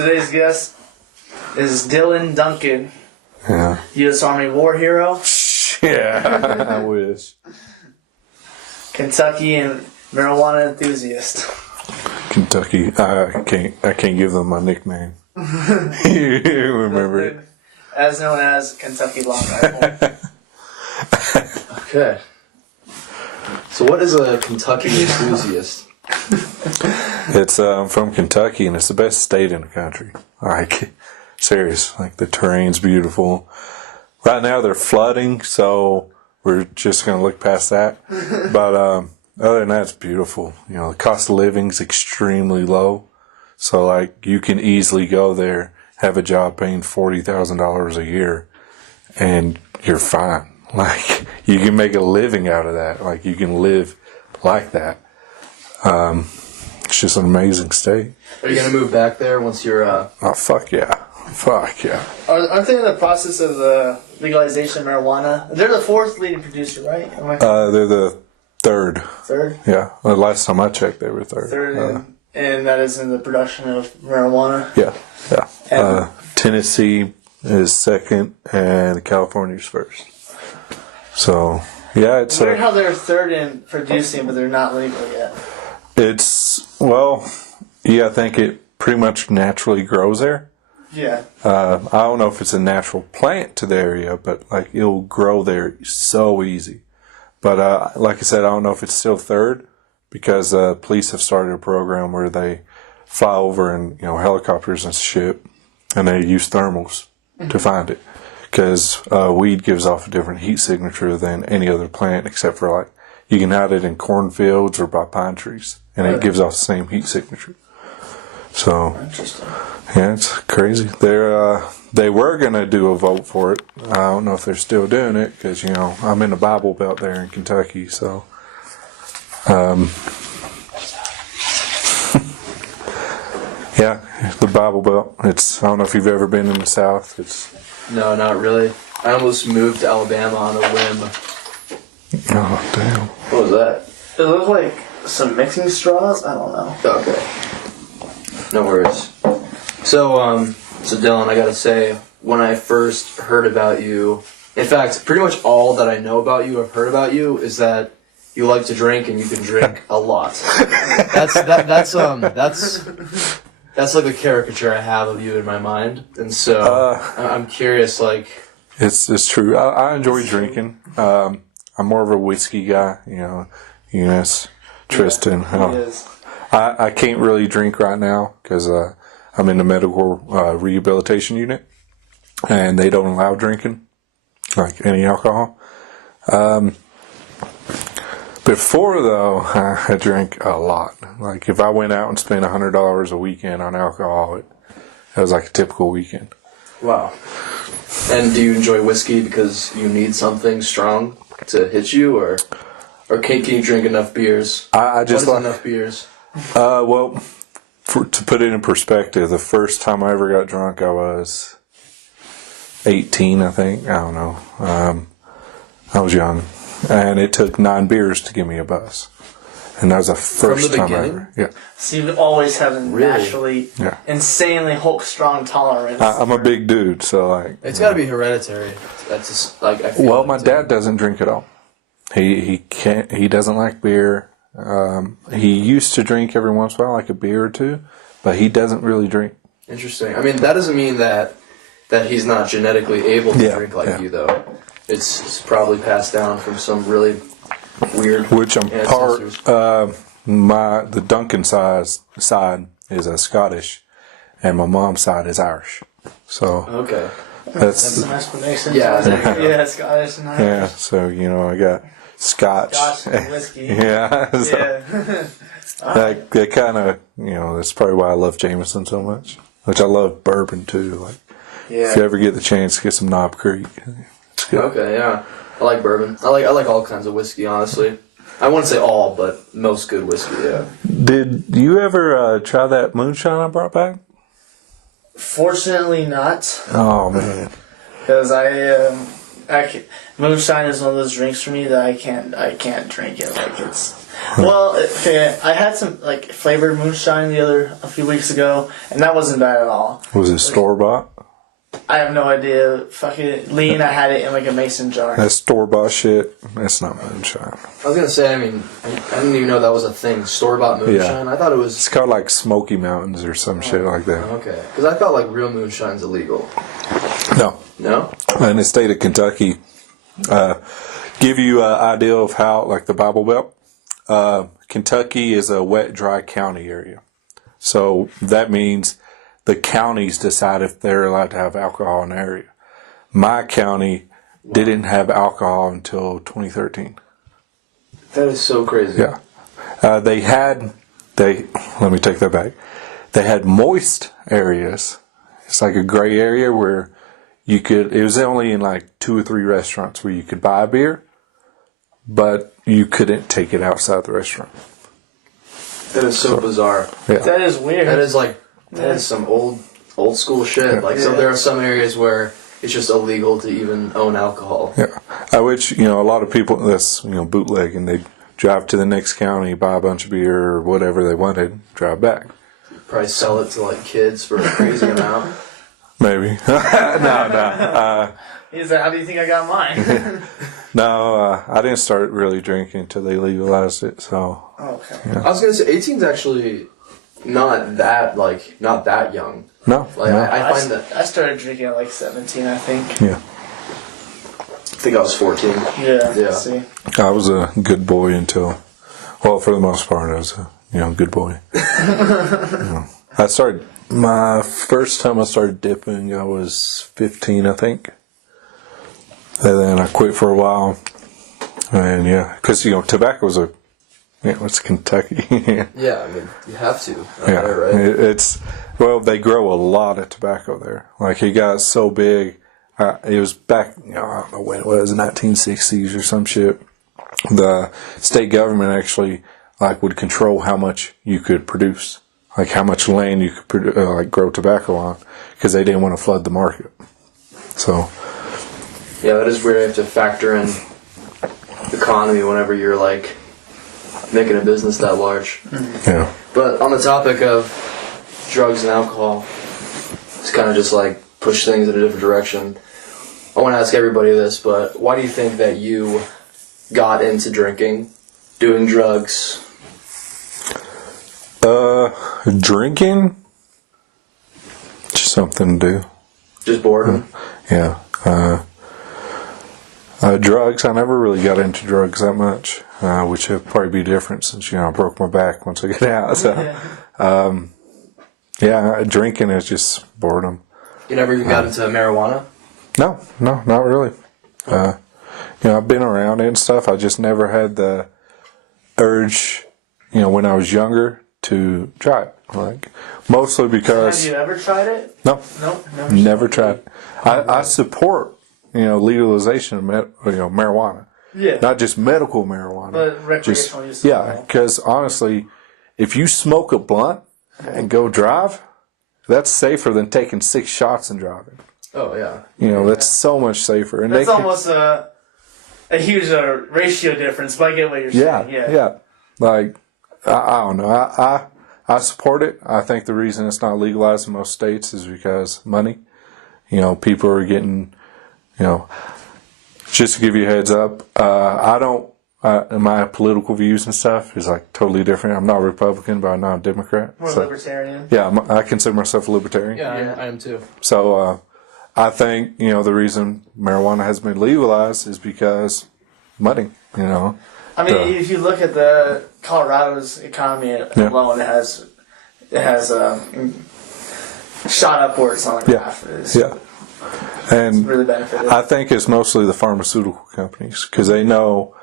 Today's guest is Dylan Duncan. Yeah. U.S. Army war hero. Yeah, I wish. Kentucky and marijuana enthusiast. Kentucky. I can't give them my nickname. You remember it. As known as Kentucky Long Rifle. Okay. So what is a Kentucky enthusiast? It's from Kentucky, and it's the best state in the country. Like, serious. Like, the terrain's beautiful. Right now, they're flooding, so we're just going to look past that. But other than that, it's beautiful. You know, the cost of living's extremely low. So, like, you can easily go there, have a job paying $40,000 a year, and you're fine. Like, you can make a living out of that. Like, you can live like that. It's just an amazing state. Are you going to move back there once you're... Oh, fuck yeah. Fuck yeah. Aren't they in the process of the legalization of marijuana? They're the fourth leading producer, right? They're the third. Third? Yeah. The last time I checked, they were third. Third, and that is in the production of marijuana. Yeah, yeah. Tennessee is second, and California's first. So, yeah, it's... Weird how they're third in producing, but they're not legal yet. I think it pretty much naturally grows there. Yeah. I don't know if it's a natural plant to the area, but like it'll grow there so easy. But like I said, I don't know if it's still third because police have started a program where they fly over in helicopters and shit, and they use thermals to find it because weed gives off a different heat signature than any other plant except for like you can hide it in cornfields or by pine trees, and it gives off the same heat signature. So, interesting. Yeah, it's crazy. They were gonna do a vote for it. I don't know if they're still doing it because I'm in the Bible Belt there in Kentucky. So, yeah, the Bible Belt. I don't know if you've ever been in the South. No, not really. I almost moved to Alabama on a whim. Oh damn! What was that? It looked like some mixing straws. I don't know. Okay. No worries. So Dylan, I gotta say, when I first heard about you, in fact, pretty much all that I know about you, I've heard about you, is that you like to drink and you can drink a lot. That's like the caricature I have of you in my mind, and so I'm curious, like. It's true. I enjoy drinking. I'm more of a whiskey guy, Eunice, Tristen. Yeah, I can't really drink right now because I'm in the medical rehabilitation unit, and they don't allow drinking, like any alcohol. Before, though, I drank a lot. Like, if I went out and spent $100 a weekend on alcohol, it was like a typical weekend. Wow. And do you enjoy whiskey because you need something strong to hit you, or can you drink enough beers? I just what is enough beers? Well, to put it in perspective, the first time I ever got drunk, I was 18, I think. I don't know. I was young, and it took 9 beers to give me a buzz. And that was the first time ever. Yeah. So you always have a naturally, Yeah. insanely Hulk strong tolerance. I'm a big dude, so like. It's got to be hereditary. That's just like. I feel Well, like my dad doesn't drink at all. He can't. He doesn't like beer. He used to drink every once in a while, like a beer or two, but he doesn't really drink. Interesting. I mean, that doesn't mean that he's not genetically able to drink like you, though. It's probably passed down from some really weird. Which I'm ancestors. the Duncan side is Scottish, and my mom's side is Irish. So okay, that's an explanation. Yeah, yeah, Scottish and Irish. Yeah, so I got Scotch and whiskey. Yeah, so Yeah. that kind of that's probably why I love Jameson so much. Which I love bourbon too. Like, if you ever get the chance to get some Knob Creek, it's good. Okay, yeah, I like bourbon. I like all kinds of whiskey, honestly. I wouldn't say all, but most good whiskey. Yeah. Did you ever try that moonshine I brought back? Fortunately, not. Oh man. Because moonshine is one of those drinks for me that I can't drink it. Like Well, okay, I had some like flavored moonshine a few weeks ago, and that wasn't bad at all. Was it store bought? I have no idea. Fucking lean. I had it in like a mason jar. That's store bought shit. That's not moonshine. I was gonna say, I mean, I didn't even know that was a thing. Store bought moonshine. I thought it was. It's called like Smoky Mountains or some shit like that. Okay, because I thought like real moonshine's illegal. No. No. In the state of Kentucky, give you an idea of how, like the Bible Belt, Kentucky is a wet, dry county area. So that means the counties decide if they're allowed to have alcohol in the area. My county didn't have alcohol until 2013. That is so crazy. Yeah. Let me take that back. They had moist areas. It's like a gray area where it was only in like 2 or 3 restaurants where you could buy a beer, but you couldn't take it outside the restaurant. That is so bizarre. Yeah. That is weird. That is some old school shit. Yeah. Like, so there are some areas where it's just illegal to even own alcohol. Yeah. Which, a lot of people, that's, bootleg, and they drive to the next county, buy a bunch of beer or whatever they wanted, drive back. Probably sell it to like kids for a crazy amount. Maybe. No. He's like, how do you think I got mine? No, I didn't start really drinking until they legalized it. So. Okay. Yeah. I was gonna say 18's actually not that young. No. Like no. I find that I started drinking at like 17, I think. Yeah. I think I was 14. Yeah. See. I was a good boy until, for the most part, I was a good boy. My first time I started dipping, I was 15, I think. And then I quit for a while. And because, tobacco's it's Kentucky. Yeah, I mean, you have to. Yeah, Right? they grow a lot of tobacco there. Like, it got so big. It was back, I don't know when it was, 1960s or some shit. The state government actually, would control how much you could produce. Like, how much land you could grow tobacco on. Because they didn't want to flood the market. So. Yeah, that is weird. You have to factor in the economy whenever you're, making a business that large. Yeah. But on the topic of drugs and alcohol, it's kind of just push things in a different direction. I want to ask everybody this, but why do you think that you got into drinking, doing drugs? Drinking? Just something to do. Just boredom? Yeah. Drugs, I never really got into drugs that much, which would probably be different since, I broke my back once I get out. So, drinking is just boredom. You never even got into marijuana? No, not really. I've been around it and stuff. I just never had the urge, when I was younger to try it. Mostly because... Have you ever tried it? No. No? Never tried it. I support, legalization of marijuana. Yeah. Not just medical marijuana. But recreational use. Yeah, because honestly, if you smoke a blunt and go drive, that's safer than taking 6 shots and driving. Oh, yeah. That's so much safer. And that's almost a huge ratio difference, but I get what you're saying. Yeah. I don't know. I support it. I think the reason it's not legalized in most states is because money. People are getting, just to give you a heads up, my political views and stuff is totally different. I'm not a Republican, but I'm not a Democrat. More libertarian. Yeah, I consider myself a libertarian. Yeah, I am too. So, I think, the reason marijuana has been legalized is because money, I mean, if you look at the Colorado's economy alone, it has shot upwards on the graph. And it's really benefited. I think it's mostly the pharmaceutical companies because they know,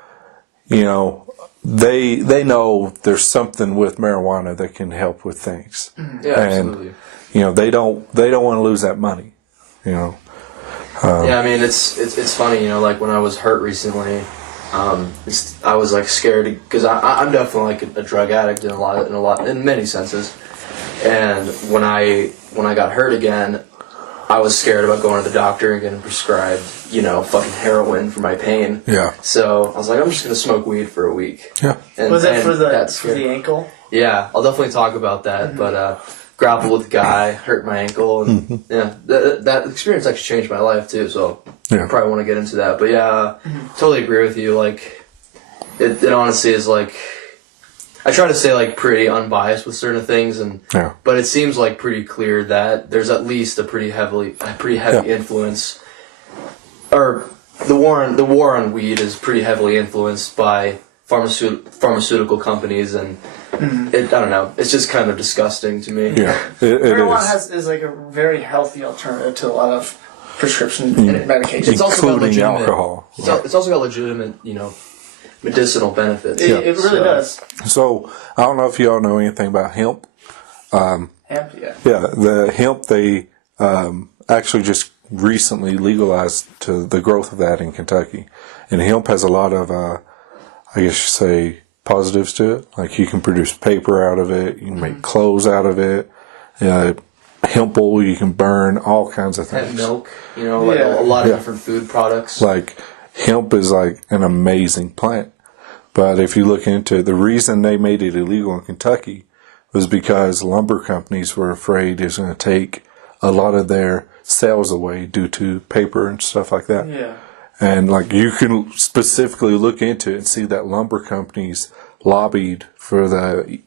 they know there's something with marijuana that can help with things. Yeah, absolutely. And, they don't want to lose that money, yeah, I mean, it's funny, when I was hurt recently, I was scared because I'm definitely a drug addict in many senses, and when I got hurt again, I was scared about going to the doctor and getting prescribed, fucking heroin for my pain. Yeah. So I was like, I'm just gonna smoke weed for a week. Yeah. Was that for the ankle? Yeah, I'll definitely talk about that. But grappled with a guy, hurt my ankle, and yeah, that experience actually changed my life too. So I probably want to get into that. But yeah, totally agree with you. Like, it honestly is like. I try to stay like pretty unbiased with certain things, but it seems like pretty clear that there's at least a pretty heavy influence, or the war on weed is pretty heavily influenced by pharmaceutical companies, and I don't know, it's just kind of disgusting to me. Yeah, marijuana is like a very healthy alternative to a lot of prescription medications. It's also got legitimate alcohol. It's also got legitimate, medicinal benefits. It really does. So I don't know if you all know anything about hemp. Hemp, yeah. Yeah, the hemp, they actually just recently legalized to the growth of that in Kentucky. And hemp has a lot of, I guess you say, positives to it. Like you can produce paper out of it, you can make clothes out of it. Hemp oil you can burn, all kinds of things. Hemp milk, a lot of different food products. Like hemp is like an amazing plant. But if you look into it, the reason they made it illegal in Kentucky was because lumber companies were afraid it was going to take a lot of their sales away due to paper and stuff like that. Yeah. And like you can specifically look into it and see that lumber companies lobbied for the,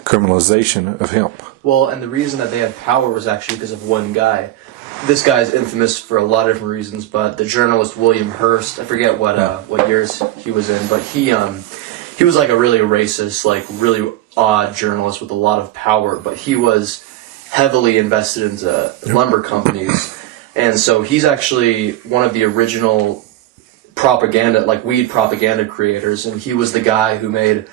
criminalization of hemp. Well, and the reason that they had power was actually because of one guy. This guy's infamous for a lot of different reasons, but the journalist William Hearst, I forget what years he was in, but he was like a really racist, like really odd journalist with a lot of power, but he was heavily invested into lumber companies, and so he's actually one of the original weed propaganda creators, and he was the guy who made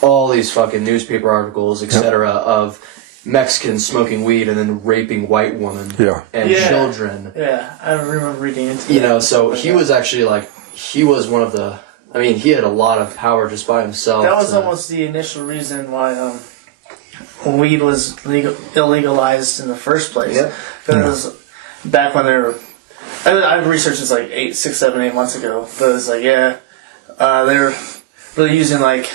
all these fucking newspaper articles, etc., of Mexicans smoking weed and then raping white women and children. Yeah, I remember reading into that. So he was actually he was one of the, he had a lot of power just by himself. That was almost the initial reason why weed was illegalized in the first place. Because back when I've researched this like 6, 7, 8 months ago, but it was like, they were really using like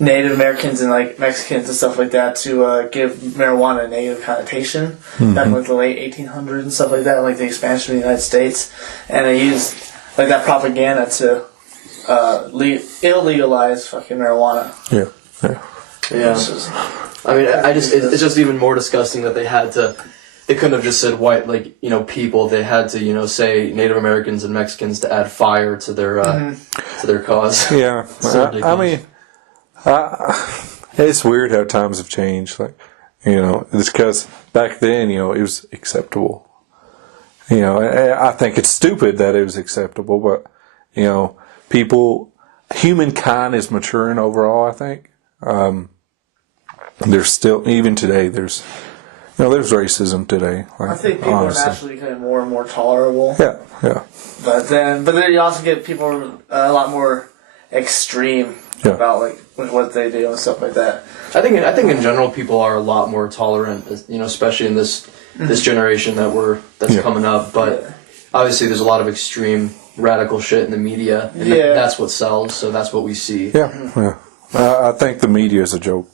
Native Americans and like Mexicans and stuff like that to give marijuana a negative connotation back in like the late 1800s and stuff like that, like the expansion of the United States, and they used like that propaganda to illegalize fucking marijuana. It's just even more disgusting that they couldn't have just said white, people. They had to, say Native Americans and Mexicans to add fire to their cause. Yeah, it's weird how times have changed. Like, it's because back then, it was acceptable. I think it's stupid that it was acceptable, but, humankind is maturing overall, I think. There's still, even today, there's racism today. Like, I think people are naturally becoming more and more tolerable. Yeah. But then you also get people a lot more extreme about like what they do and stuff like that. I think in general people are a lot more tolerant, especially in this generation that's coming up. But obviously there's a lot of extreme radical shit in the media, and that's what sells. So that's what we see. Yeah. I think the media is a joke.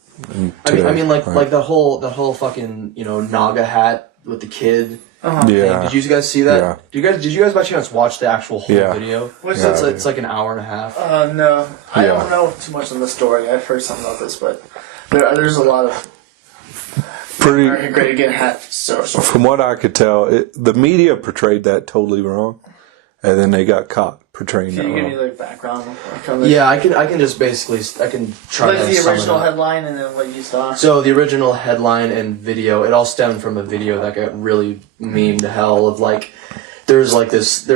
Today. Like the whole fucking Naga hat with the kid. Yeah. Did you guys see that? Yeah. Did you guys by chance watch the actual whole video? It's like an hour and a half. No. I don't know too much on the story. I've heard something about this, but there's a lot of pretty great again hat stories. From what I could tell, the media portrayed that totally wrong, and then they got caught portraying that wrong. Can you give me like background? I can just basically try to the original headline and then what you saw. So the original headline and video, it all stemmed from a video that got really meme to hell of like there's this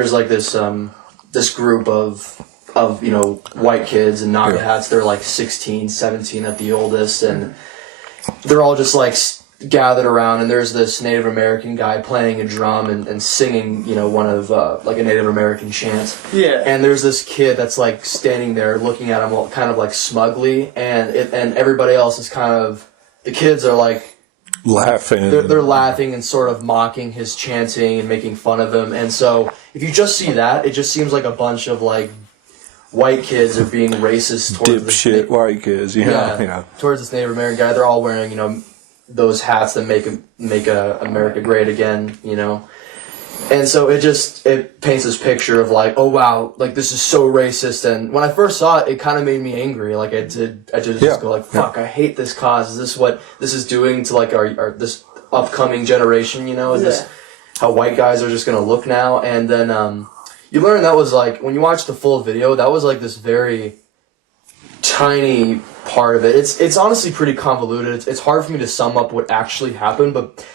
group of white kids in Naga hats. They're like 16, 17 at the oldest, and they're all just like gathered around, and there's this Native American guy playing a drum and singing, one of like a Native American chant. Yeah. And there's this kid that's like standing there looking at him kind of like smugly, and everybody else is the kids are like laughing. They're laughing and sort of mocking his chanting and making fun of him. And so if you just see that, it just seems like a bunch of like white kids are being racist towards dipshit white kids. Yeah. Towards this Native American guy. They're all wearing, you know, those hats that make America great again, you know. And so it paints this picture of like, oh wow, like this is so racist. And when I first saw it, it kind of made me angry. Like I just go like, fuck, I hate this cause. Is this what this is doing to like our this upcoming generation? You know, is this how white guys are just gonna look now? And then you learn that was like when you watch the full video, that was like this very tiny part of it. It's honestly pretty convoluted. It's hard for me to sum up what actually happened, but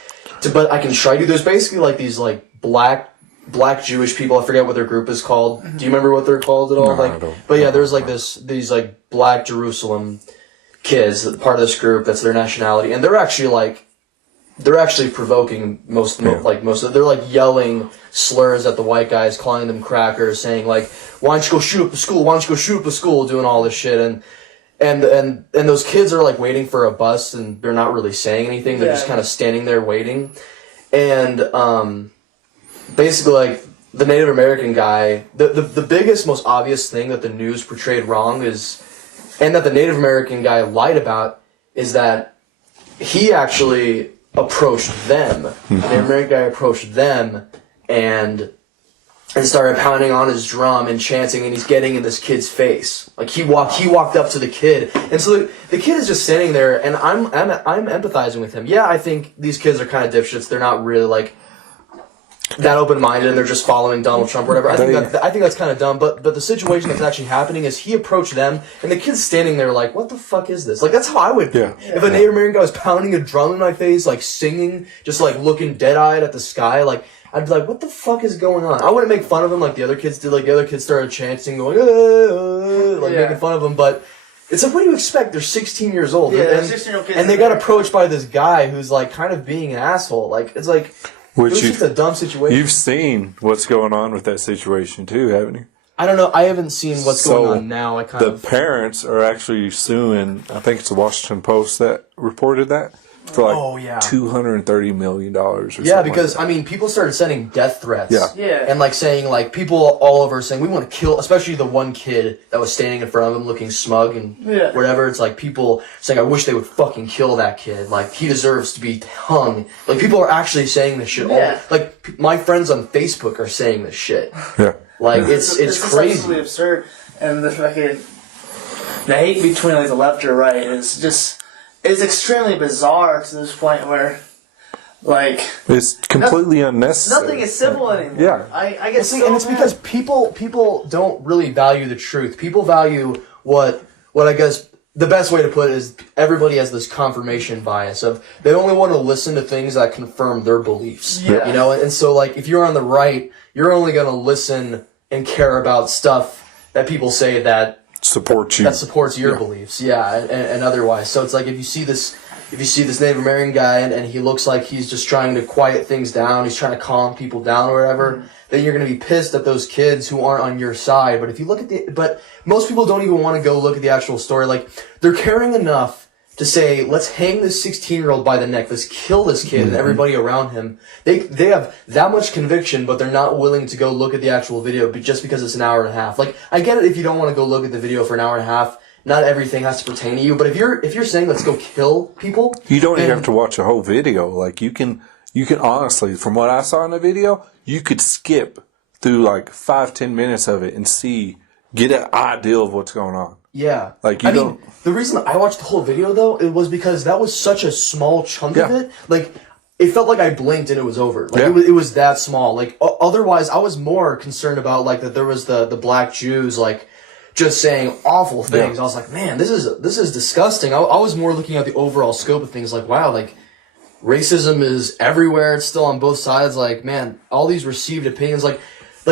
I can try to. There's basically like these like black Jewish people. I forget what their group is called. Do you remember what they're called at all? No, like, I don't. But yeah, there's like these like black Jerusalem kids, part of this group. That's their nationality, and they're actually provoking most of. They're like yelling slurs at the white guys, calling them crackers, saying like, "Why don't you go shoot up the school? Why don't you go shoot up the school?" Doing all this shit, and those kids are like waiting for a bus, and they're not really saying anything. They're just kind of standing there waiting, and basically like the Native American guy, the biggest, most obvious thing that the news portrayed wrong is, and that the Native American guy lied about, is that he actually approached them. The Native American guy approached them and started pounding on his drum and chanting, and he's getting in this kid's face. Like he walked up to the kid, and so the kid is just standing there, and I'm empathizing with him. Yeah, I think these kids are kind of dipshits. They're not really like that open-minded, and they're just following Donald Trump or whatever. I think that's kind of dumb. But the situation that's actually happening is he approached them, and the kid's standing there like, what the fuck is this? Like that's how I would be. If a Native American guy was pounding a drum in my face, like singing, just like looking dead-eyed at the sky, like I'd be like, what the fuck is going on? I wouldn't make fun of him like the other kids did. Like the other kids started chanting, going, making fun of him. But it's like, what do you expect? They're 16 years old. Yeah, 16-year-old kids. And they got approached by this guy who's like kind of being an asshole. Like it's like, it was just a dumb situation. You've seen what's going on with that situation too, haven't you? I don't know. I haven't seen what's going on now. The parents are actually suing. I think it's the Washington Post that reported that for like $230 million or something. Yeah, because I mean, people started sending death threats. Yeah. And like saying like people all over saying we want to kill, especially the one kid that was standing in front of him looking smug and whatever. It's like people saying I wish they would fucking kill that kid. Like he deserves to be hung. Like people are actually saying this shit. Like my friends on Facebook are saying this shit. Yeah. Like it's crazy. Absolutely absurd. And the hate between like the left or right is just. It's extremely bizarre to this point where, like, it's completely unnecessary. Nothing is simple anymore. Yeah, I get and it's because people don't really value the truth. People value what I guess the best way to put it is everybody has this confirmation bias of they only want to listen to things that confirm their beliefs. Yeah. You know, and so like if you're on the right, you're only going to listen and care about stuff that people say that supports your beliefs, and otherwise. So it's like if you see this Native American guy and he looks like he's just trying to quiet things down, he's trying to calm people down or whatever, then you're going to be pissed at those kids who aren't on your side. But if you look at but most people don't even want to go look at the actual story. Like they're caring enough to say, let's hang this 16-year-old by the neck, let's kill this kid and everybody around him. They have that much conviction, but they're not willing to go look at the actual video just because it's an hour and a half. Like, I get it if you don't want to go look at the video for an hour and a half, not everything has to pertain to you, but if you're saying let's go kill people... You don't even have to watch a whole video. Like, you can honestly, from what I saw in the video, you could skip through like 5-10 minutes of it and get an idea of what's going on. Yeah. Like, I mean, the reason I watched the whole video, though, it was because that was such a small chunk of it. Like, it felt like I blinked and it was over. Like, it was that small. Like, otherwise, I was more concerned about, like, that there was the black Jews, like, just saying awful things. I was like, man, this is disgusting. I was more looking at the overall scope of things, like, wow, like, racism is everywhere. It's still on both sides. Like, man, all these received opinions, like,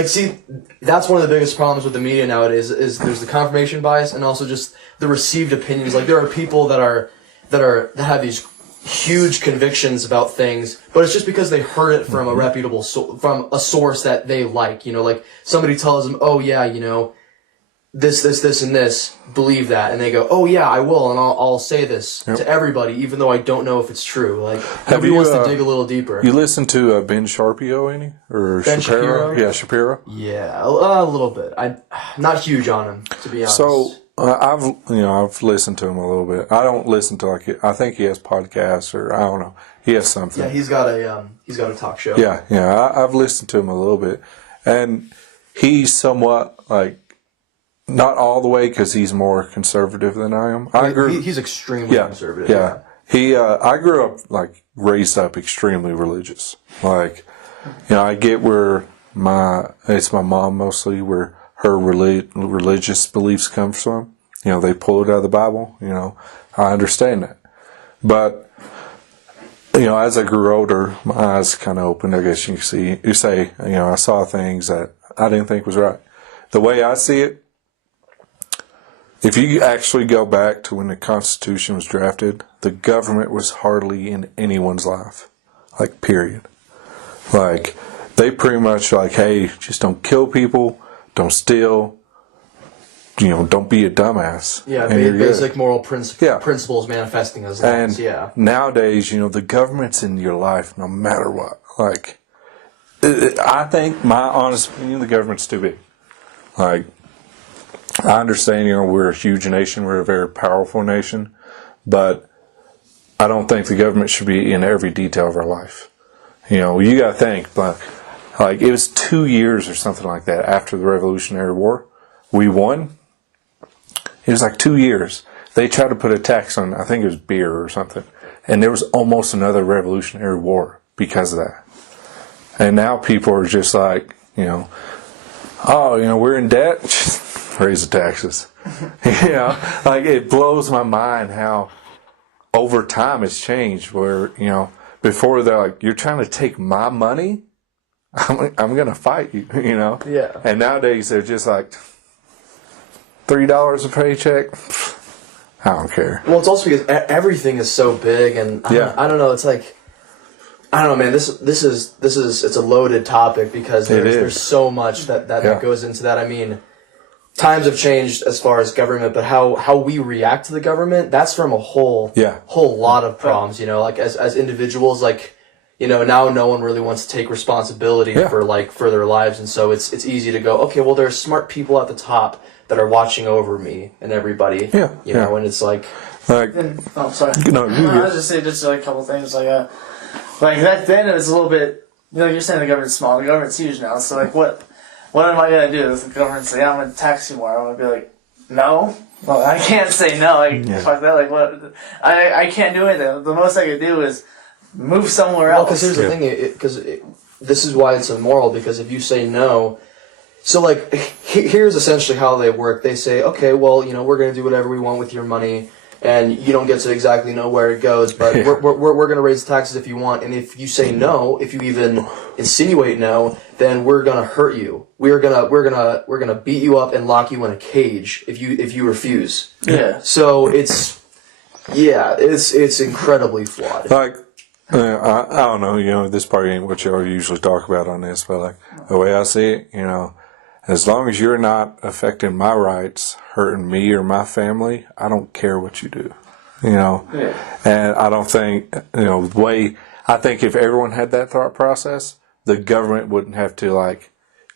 see, that's one of the biggest problems with the media nowadays is there's the confirmation bias and also just the received opinions. Like there are people that have these huge convictions about things, but it's just because they heard it from a reputable from a source that they like. You know, like somebody tells them, "Oh yeah, you know, this, and this, believe that, and they go, oh yeah, I will, and I'll say this to everybody, even though I don't know if it's true. Like, nobody wants to dig a little deeper. You listen to Ben Shapiro any? Or Ben Shapiro? Yeah, Shapiro. Yeah, a little bit. I'm not huge on him, to be honest. So I've listened to him a little bit. I don't listen to I think he has podcasts, or I don't know. He has something. Yeah, he's got a talk show. Yeah. I've listened to him a little bit, and he's somewhat like. Not all the way, because he's more conservative than I am. He's extremely conservative. Yeah. I grew up, raised up extremely religious. I get where it's my mom mostly, where her religious beliefs come from. They pull it out of the Bible. I understand that. But, as I grew older, my eyes kind of opened, I guess you say, I saw things that I didn't think was right. The way I see it, if you actually go back to when the Constitution was drafted, the government was hardly in anyone's life. Period. They pretty much hey, just don't kill people, don't steal, don't be a dumbass. Yeah, basic moral principles manifesting as laws, Nowadays, the government's in your life no matter what. I think, my honest opinion, the government's too big. I understand, we're a huge nation, we're a very powerful nation, but I don't think the government should be in every detail of our life. You got to think, it was 2 years or something like that after the Revolutionary War. We won. It was 2 years. They tried to put a tax on, I think it was beer or something, and there was almost another Revolutionary War because of that. And now people are just we're in debt. Raise the taxes. It blows my mind how over time it's changed where, before they're you're trying to take my money? I'm going to fight you, Yeah. And nowadays they're just $3 a paycheck. I don't care. Well, it's also because everything is so big, and I don't know, it's I don't know, man, this is it's a loaded topic because there's so much that goes into that. I mean, times have changed as far as government, but how we react to the government, that's from a whole lot of problems, as individuals, now no one really wants to take responsibility for their lives, and so it's easy to go, okay, well, there's smart people at the top that are watching over me and everybody, and it's sorry. No, I was just saying just a couple things, back then it was a little bit, you're saying the government's small, the government's huge now, so what am I going to do? If the government say, I'm going to tax you more, I'm going to be no. Well, I can't say no. Fuck that. What? I can't do anything. The most I can do is move somewhere else. Well, because here's the thing. This is why it's immoral, because if you say no... So, here's essentially how they work. They say, okay, well, we're going to do whatever we want with your money, and you don't get to exactly know where it goes, but we're going to raise taxes if you want, and if you say no, if you even insinuate no, then we're going to hurt you. We're gonna beat you up and lock you in a cage if you refuse. Yeah. So it's incredibly flawed. I don't know, this part ain't what y'all usually talk about on this, but the way I see it, as long as you're not affecting my rights, hurting me or my family, I don't care what you do. Yeah. And I don't think, I think if everyone had that thought process, the government wouldn't have to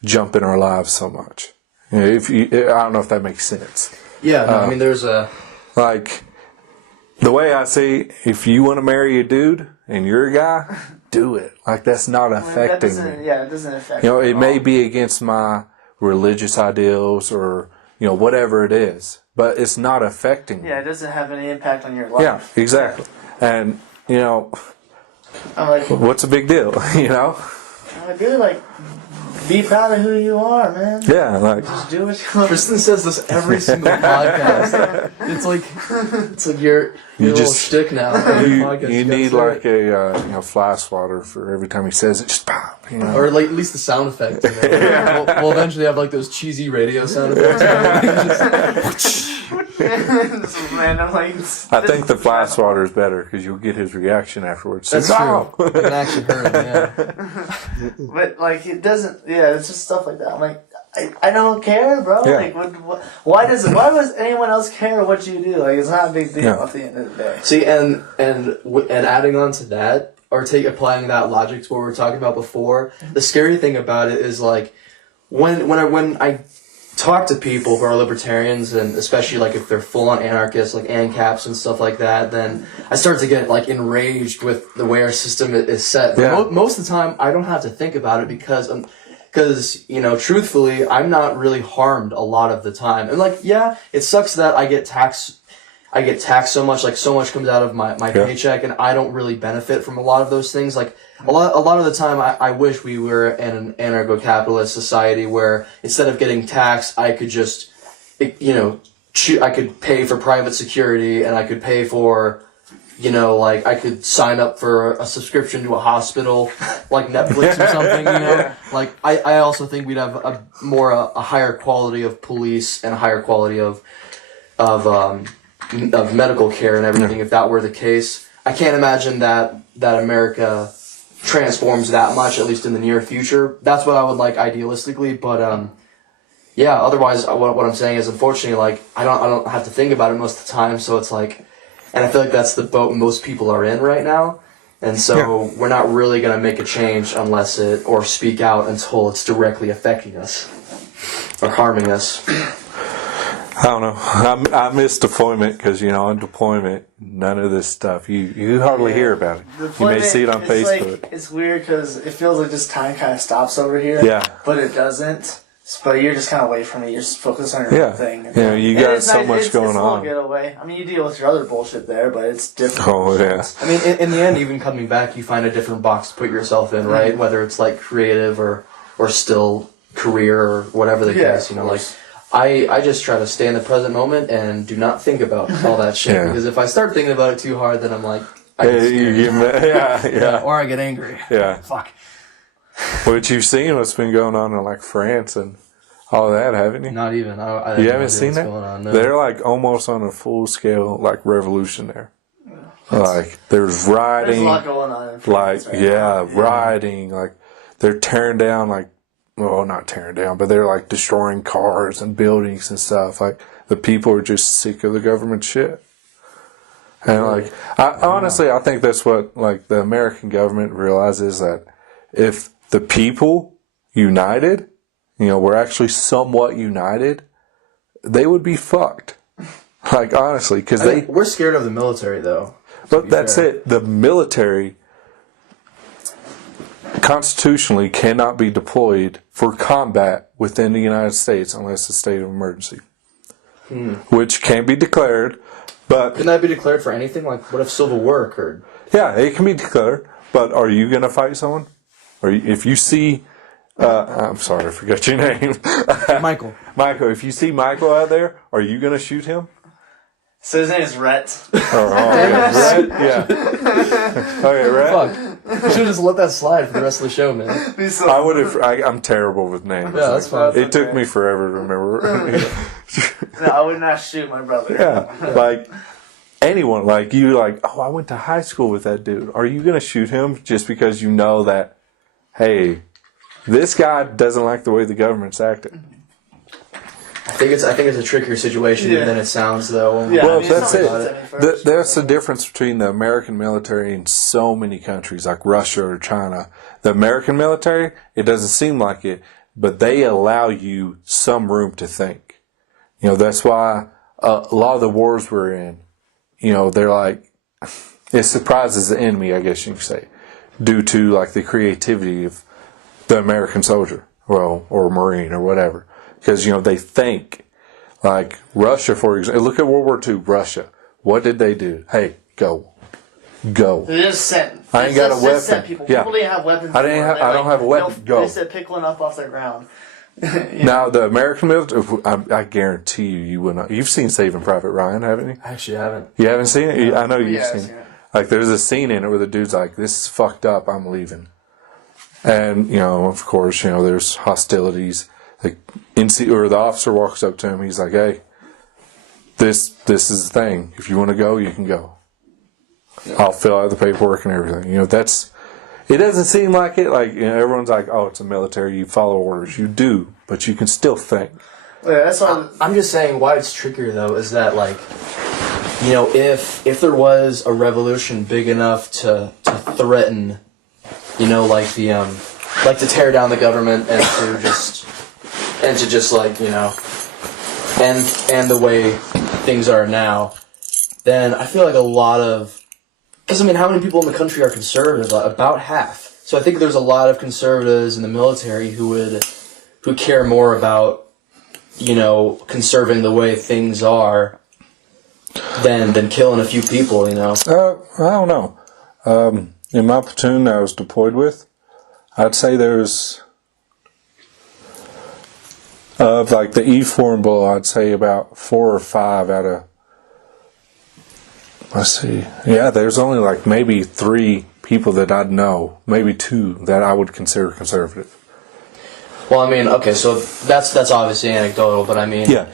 jump in our lives so much. I don't know if that makes sense. Yeah, no, I mean, there's a... the way I see, if you want to marry a dude and you're a guy, do it. That's not affecting me. Yeah, it doesn't affect me. It may be against my religious ideals or, whatever it is, but it's not affecting me. Yeah, it doesn't have any impact on your life. Yeah, exactly. And, I'm what's a big deal, dude, be proud of who you are, man. Yeah, just do what you want. Tristen says this every single podcast. It's like your little shtick now. You need a fly swatter for every time he says it. Just pop, or at least the sound effect. We'll eventually have those cheesy radio sound effects. I think the fly swatter is better because you'll get his reaction afterwards. That's true. It can actually hurt him, yeah. But it doesn't. Yeah, it's just stuff like that. I don't care, bro. Yeah. Like, why does anyone else care what you do? Like, it's not a big deal at the end of the day. See, and adding on to that, or applying that logic to what we were talking about before, the scary thing about it is like when I talk to people who are libertarians, and especially like if they're full on anarchists, like ANCAPs and stuff like that, then I start to get like enraged with the way our system is set. But most of the time, I don't have to think about it because, you know, truthfully, I'm not really harmed a lot of the time. And like, yeah, it sucks that I get taxed so much, like so much comes out of my paycheck, and I don't really benefit from a lot of those things. Like a lot of the time, I wish we were in an anarcho-capitalist society where instead of getting taxed, I could just, you know, I could pay for private security, and I could pay for, you know, like I could sign up for a subscription to a hospital, like Netflix or something. You know, like I also think we'd have a higher quality of police and a higher quality of medical care and everything if that were the case. I can't imagine that America transforms that much, at least in the near future. That's what I would like idealistically, but yeah, otherwise what I'm saying is, unfortunately, like I don't have to think about it most of the time, so it's like, and I feel like that's the boat most people are in right now. And so we're not really going to make a change unless or speak out until it's directly affecting us or harming us. I don't know. I miss deployment because, you know, on deployment, none of this stuff. You hardly hear about it. You may see it on Facebook. Like, it's weird because it feels like just time kind of stops over here. Yeah. But it doesn't. But you're just kind of away from it. You're just focused on your own thing. And, you got so much going on. It's a little getaway. I mean, you deal with your other bullshit there, but it's different. Oh, yeah. I mean, in the end, even coming back, you find a different box to put yourself in, right? Whether it's like creative or still career or whatever the case, you know, like. I just try to stay in the present moment and do not think about all that shit. Because if I start thinking about it too hard, then I'm like, I get scared. Or I get angry. Yeah. Fuck. But you've seen what's been going on in like France and all that, haven't you? Not even. You haven't seen that? On, no. They're like almost on a full scale like revolution there. Like there's rioting. There's a lot going on in France right now. Rioting. Like they're tearing down well, not tearing down, but they're like destroying cars and buildings and stuff. Like the people are just sick of the government shit. And like, honestly, I think that's what like the American government realizes, that if the people united, you know, were actually somewhat united, they would be fucked. Like honestly, because we're scared of the military though. But that's it. The military constitutionally cannot be deployed for combat within the United States unless it's a state of emergency, which can be declared. But can that be declared for anything? Like, what if civil war occurred? Yeah, it can be declared. But are you going to fight someone? Or if you see, I'm sorry, I forgot your name, Michael. Michael, if you see Michael out there, are you going to shoot him? So his name is Rhett. Rhett? Yeah. Okay, Rhett. Fuck. You should have just let that slide for the rest of the show, man. I would have. I'm terrible with names. Yeah, that's fine. It took me forever to remember. No, I would not shoot my brother. Yeah, like anyone, like you, like, oh, I went to high school with that dude. Are you gonna shoot him just because you know that, hey, this guy doesn't like the way the government's acting? I think it's a trickier situation than it sounds, though. Yeah, well, I mean, that's it. That's the difference between the American military and so many countries like Russia or China. The American military, it doesn't seem like it, but they allow you some room to think. You know, that's why a lot of the wars we're in, you know, they're like, it surprises the enemy, I guess you could say, due to like the creativity of the American soldier, well, or Marine or whatever. Because, you know, they think, like Russia, for example. Look at World War II, Russia. What did they do? Hey, go. They just sent. I ain't got a weapon. Sent people. People didn't have weapons. I don't have a weapon. Go. They said pick one up off the ground. Now, the American military, I guarantee you will not. You've seen Saving Private Ryan, haven't you? I actually haven't. You haven't seen it? I know you've seen it. Like, there's a scene in it where the dude's like, this is fucked up, I'm leaving. And, you know, of course, you know, there's hostilities. Like, the officer walks up to him. He's like, "Hey, this is the thing. If you want to go, you can go. I'll fill out the paperwork and everything." You know, that's it doesn't seem like it. Like, everyone's like, oh, it's a military, you follow orders. You do, but you can still think. Yeah, that's why I'm just saying why it's trickier though is that like, if there was a revolution big enough to threaten, like the like to tear down the government and to just like and the way things are now, then I feel like a lot of, because how many people in the country are conservative? About half. So I think there's a lot of conservatives in the military who care more about conserving the way things are than killing a few people. I don't know. In my platoon I was deployed with, I'd say there's of like the E-formable, I'd say about 4 or 5 out of, let's see, there's only like maybe 3 people that I'd know, maybe 2 that I would consider conservative. Well, okay, so that's obviously anecdotal, but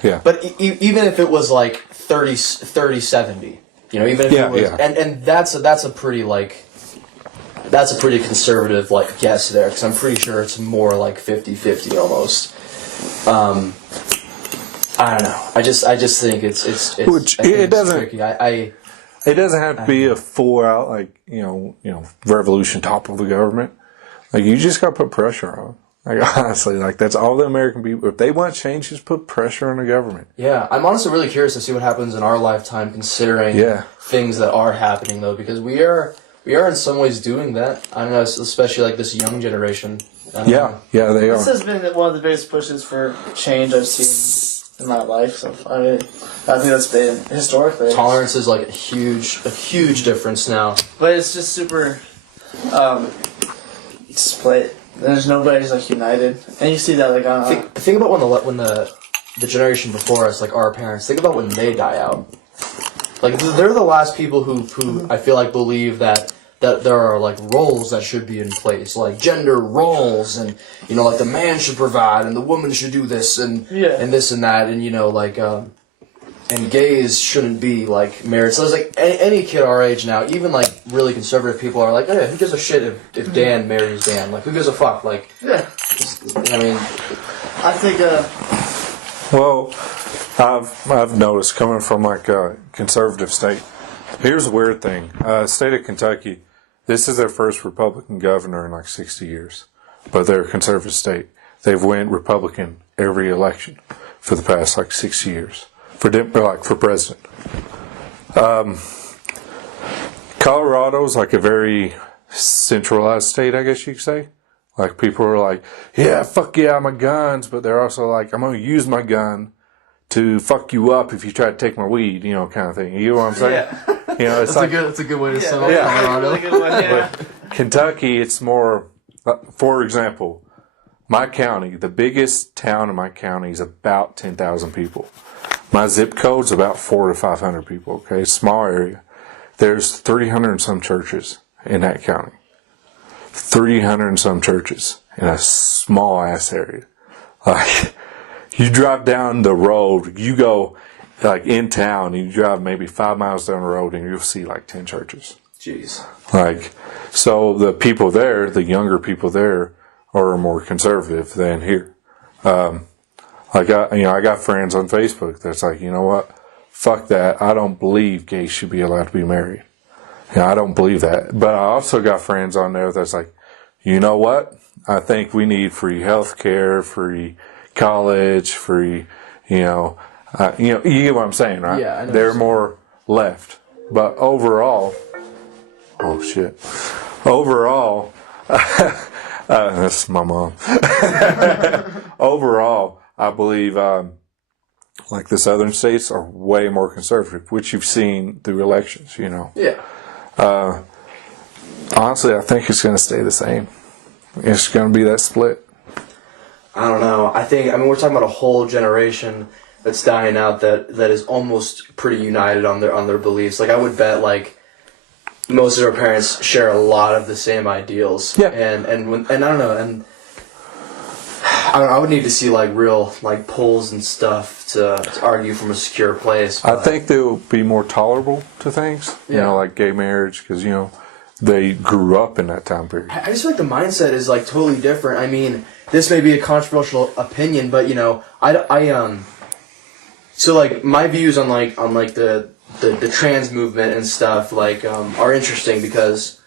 yeah. But even if it was like 30-70, even if it was, and that's a pretty conservative like guess there, because I'm pretty sure it's more like 50-50 almost. I don't know. I just think it's which it doesn't. Tricky. It doesn't have to be a full out revolution, topple the government. Like, you just got to put pressure on. Like, honestly, like, that's all the American people. If they want change, just put pressure on the government. Yeah, I'm honestly really curious to see what happens in our lifetime, considering things that are happening though, because we are in some ways doing that. I don't know, especially like this young generation. Yeah, they are. This has been one of the biggest pushes for change I've seen in my life. So I think that's been historically. Tolerance is like a huge difference now. But it's just super split. There's nobody's like united, and you see that like on. Think about when the generation before us, like our parents. Think about when they die out. Like, they're the last people who I feel like believe that there are like roles that should be in place, like gender roles, and like the man should provide and the woman should do this and this and that, and and gays shouldn't be like married. So there's like any kid our age now, even like really conservative people are like, who gives a shit if Dan marries Dan? Like, who gives a fuck? Like, I think well, I've noticed, coming from like a conservative state. Here's a weird thing. State of Kentucky, this is their first Republican governor in like 60 years, but they're a conservative state. They've went Republican every election for the past like 6 years for president. Colorado's like a very centralized state, I guess you could say. Like, people are like, yeah, fuck yeah, my guns, but they're also like, I'm going to use my gun to fuck you up if you try to take my weed, kind of thing. You know what I'm saying? Yeah. It's that's a good way to sum up Colorado. Really good one, yeah. But Kentucky, it's more, for example, my county, the biggest town in my county is about 10,000 people. My zip code's about 400 to 500 people, okay? Small area. There's 300 and some churches in that county. 300 and some churches in a small ass area. Like, you drive down the road, you go like in town, you drive maybe 5 miles down the road and you'll see like 10 churches. Jeez. Like, so the people there, the younger people there, are more conservative than here. I got friends on Facebook that's like, you know what? Fuck that. I don't believe gays should be allowed to be married. I don't believe that. But I also got friends on there that's like, you know what? I think we need free health care, free college, free, you get what I'm saying, right? Yeah, I know. They're more left. But overall, oh shit. Overall, that's my mom. Overall, I believe, like the southern states are way more conservative, which you've seen through elections, Yeah. Honestly, I think it's going to stay the same. It's going to be that split. I don't know. We're talking about a whole generation that's dying out that is almost pretty united on their beliefs. Like, I would bet like most of our parents share a lot of the same ideals. Yeah. And I don't know, and I would need to see like real like polls and stuff to argue from a secure place. I think they'll be more tolerable to things, Yeah. like gay marriage, because they grew up in that time period. I just feel like the mindset is like totally different. I mean, this may be a controversial opinion, but you know, so like my views on the trans movement and stuff like are interesting because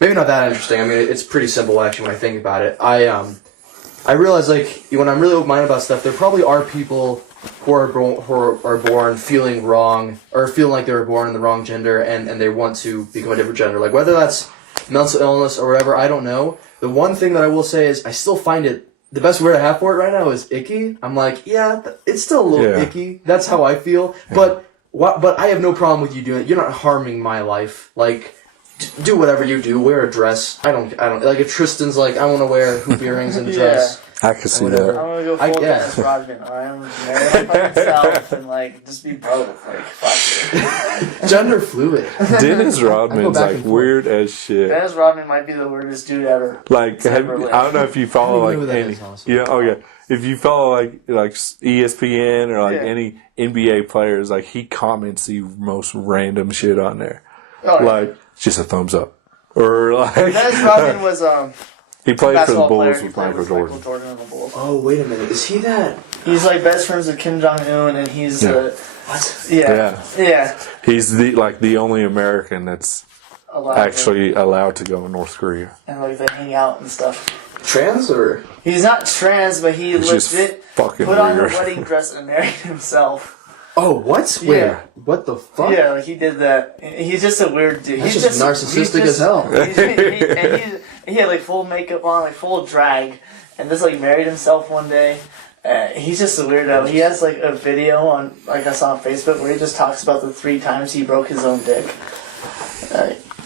maybe not that interesting. I mean, it's pretty simple actually when I think about it. I realize like when I'm really open-minded about stuff, there probably are people who are born feeling wrong or feeling like they were born in the wrong gender and they want to become a different gender. Like whether that's mental illness or whatever, I don't know. The one thing that I will say is I still find it, the best word I have for it right now is icky. I'm like, yeah, it's still a little icky. That's how I feel. Yeah. But I have no problem with you doing it. You're not harming my life. Like, do whatever you do. Wear a dress. I don't like if Tristan's like, I want to wear hoop earrings and a dress. I can see that. I'm gonna go full Dennis Rodman. I'm marry myself and like just be broke. Like fuck it. Gender fluid. Dennis Rodman's like weird as shit. Dennis Rodman might be the weirdest dude ever. Like I don't know if you follow like any. Yeah, okay. If you follow like ESPN or like any NBA players, like he comments the most random shit on there. Oh, like just a thumbs up or like. Dennis Rodman was He played for the Bulls with Michael Jordan. On the Bulls. Oh, wait a minute. Is he that? He's like best friends with Kim Jong-un, and he's what? Yeah. He's the only American that's allowed to go to North Korea. And like they hang out and stuff. Trans or? He's not trans, but he legit put on a wedding dress and married himself. Oh, what? Yeah. Wait, what the fuck? Yeah, like he did that. He's just a weird dude. He's just narcissistic as hell. He had like full makeup on, like full drag, and just like married himself one day. He's just a weirdo. He has like a video on, like I saw on Facebook, where he just talks about the 3 times he broke his own dick,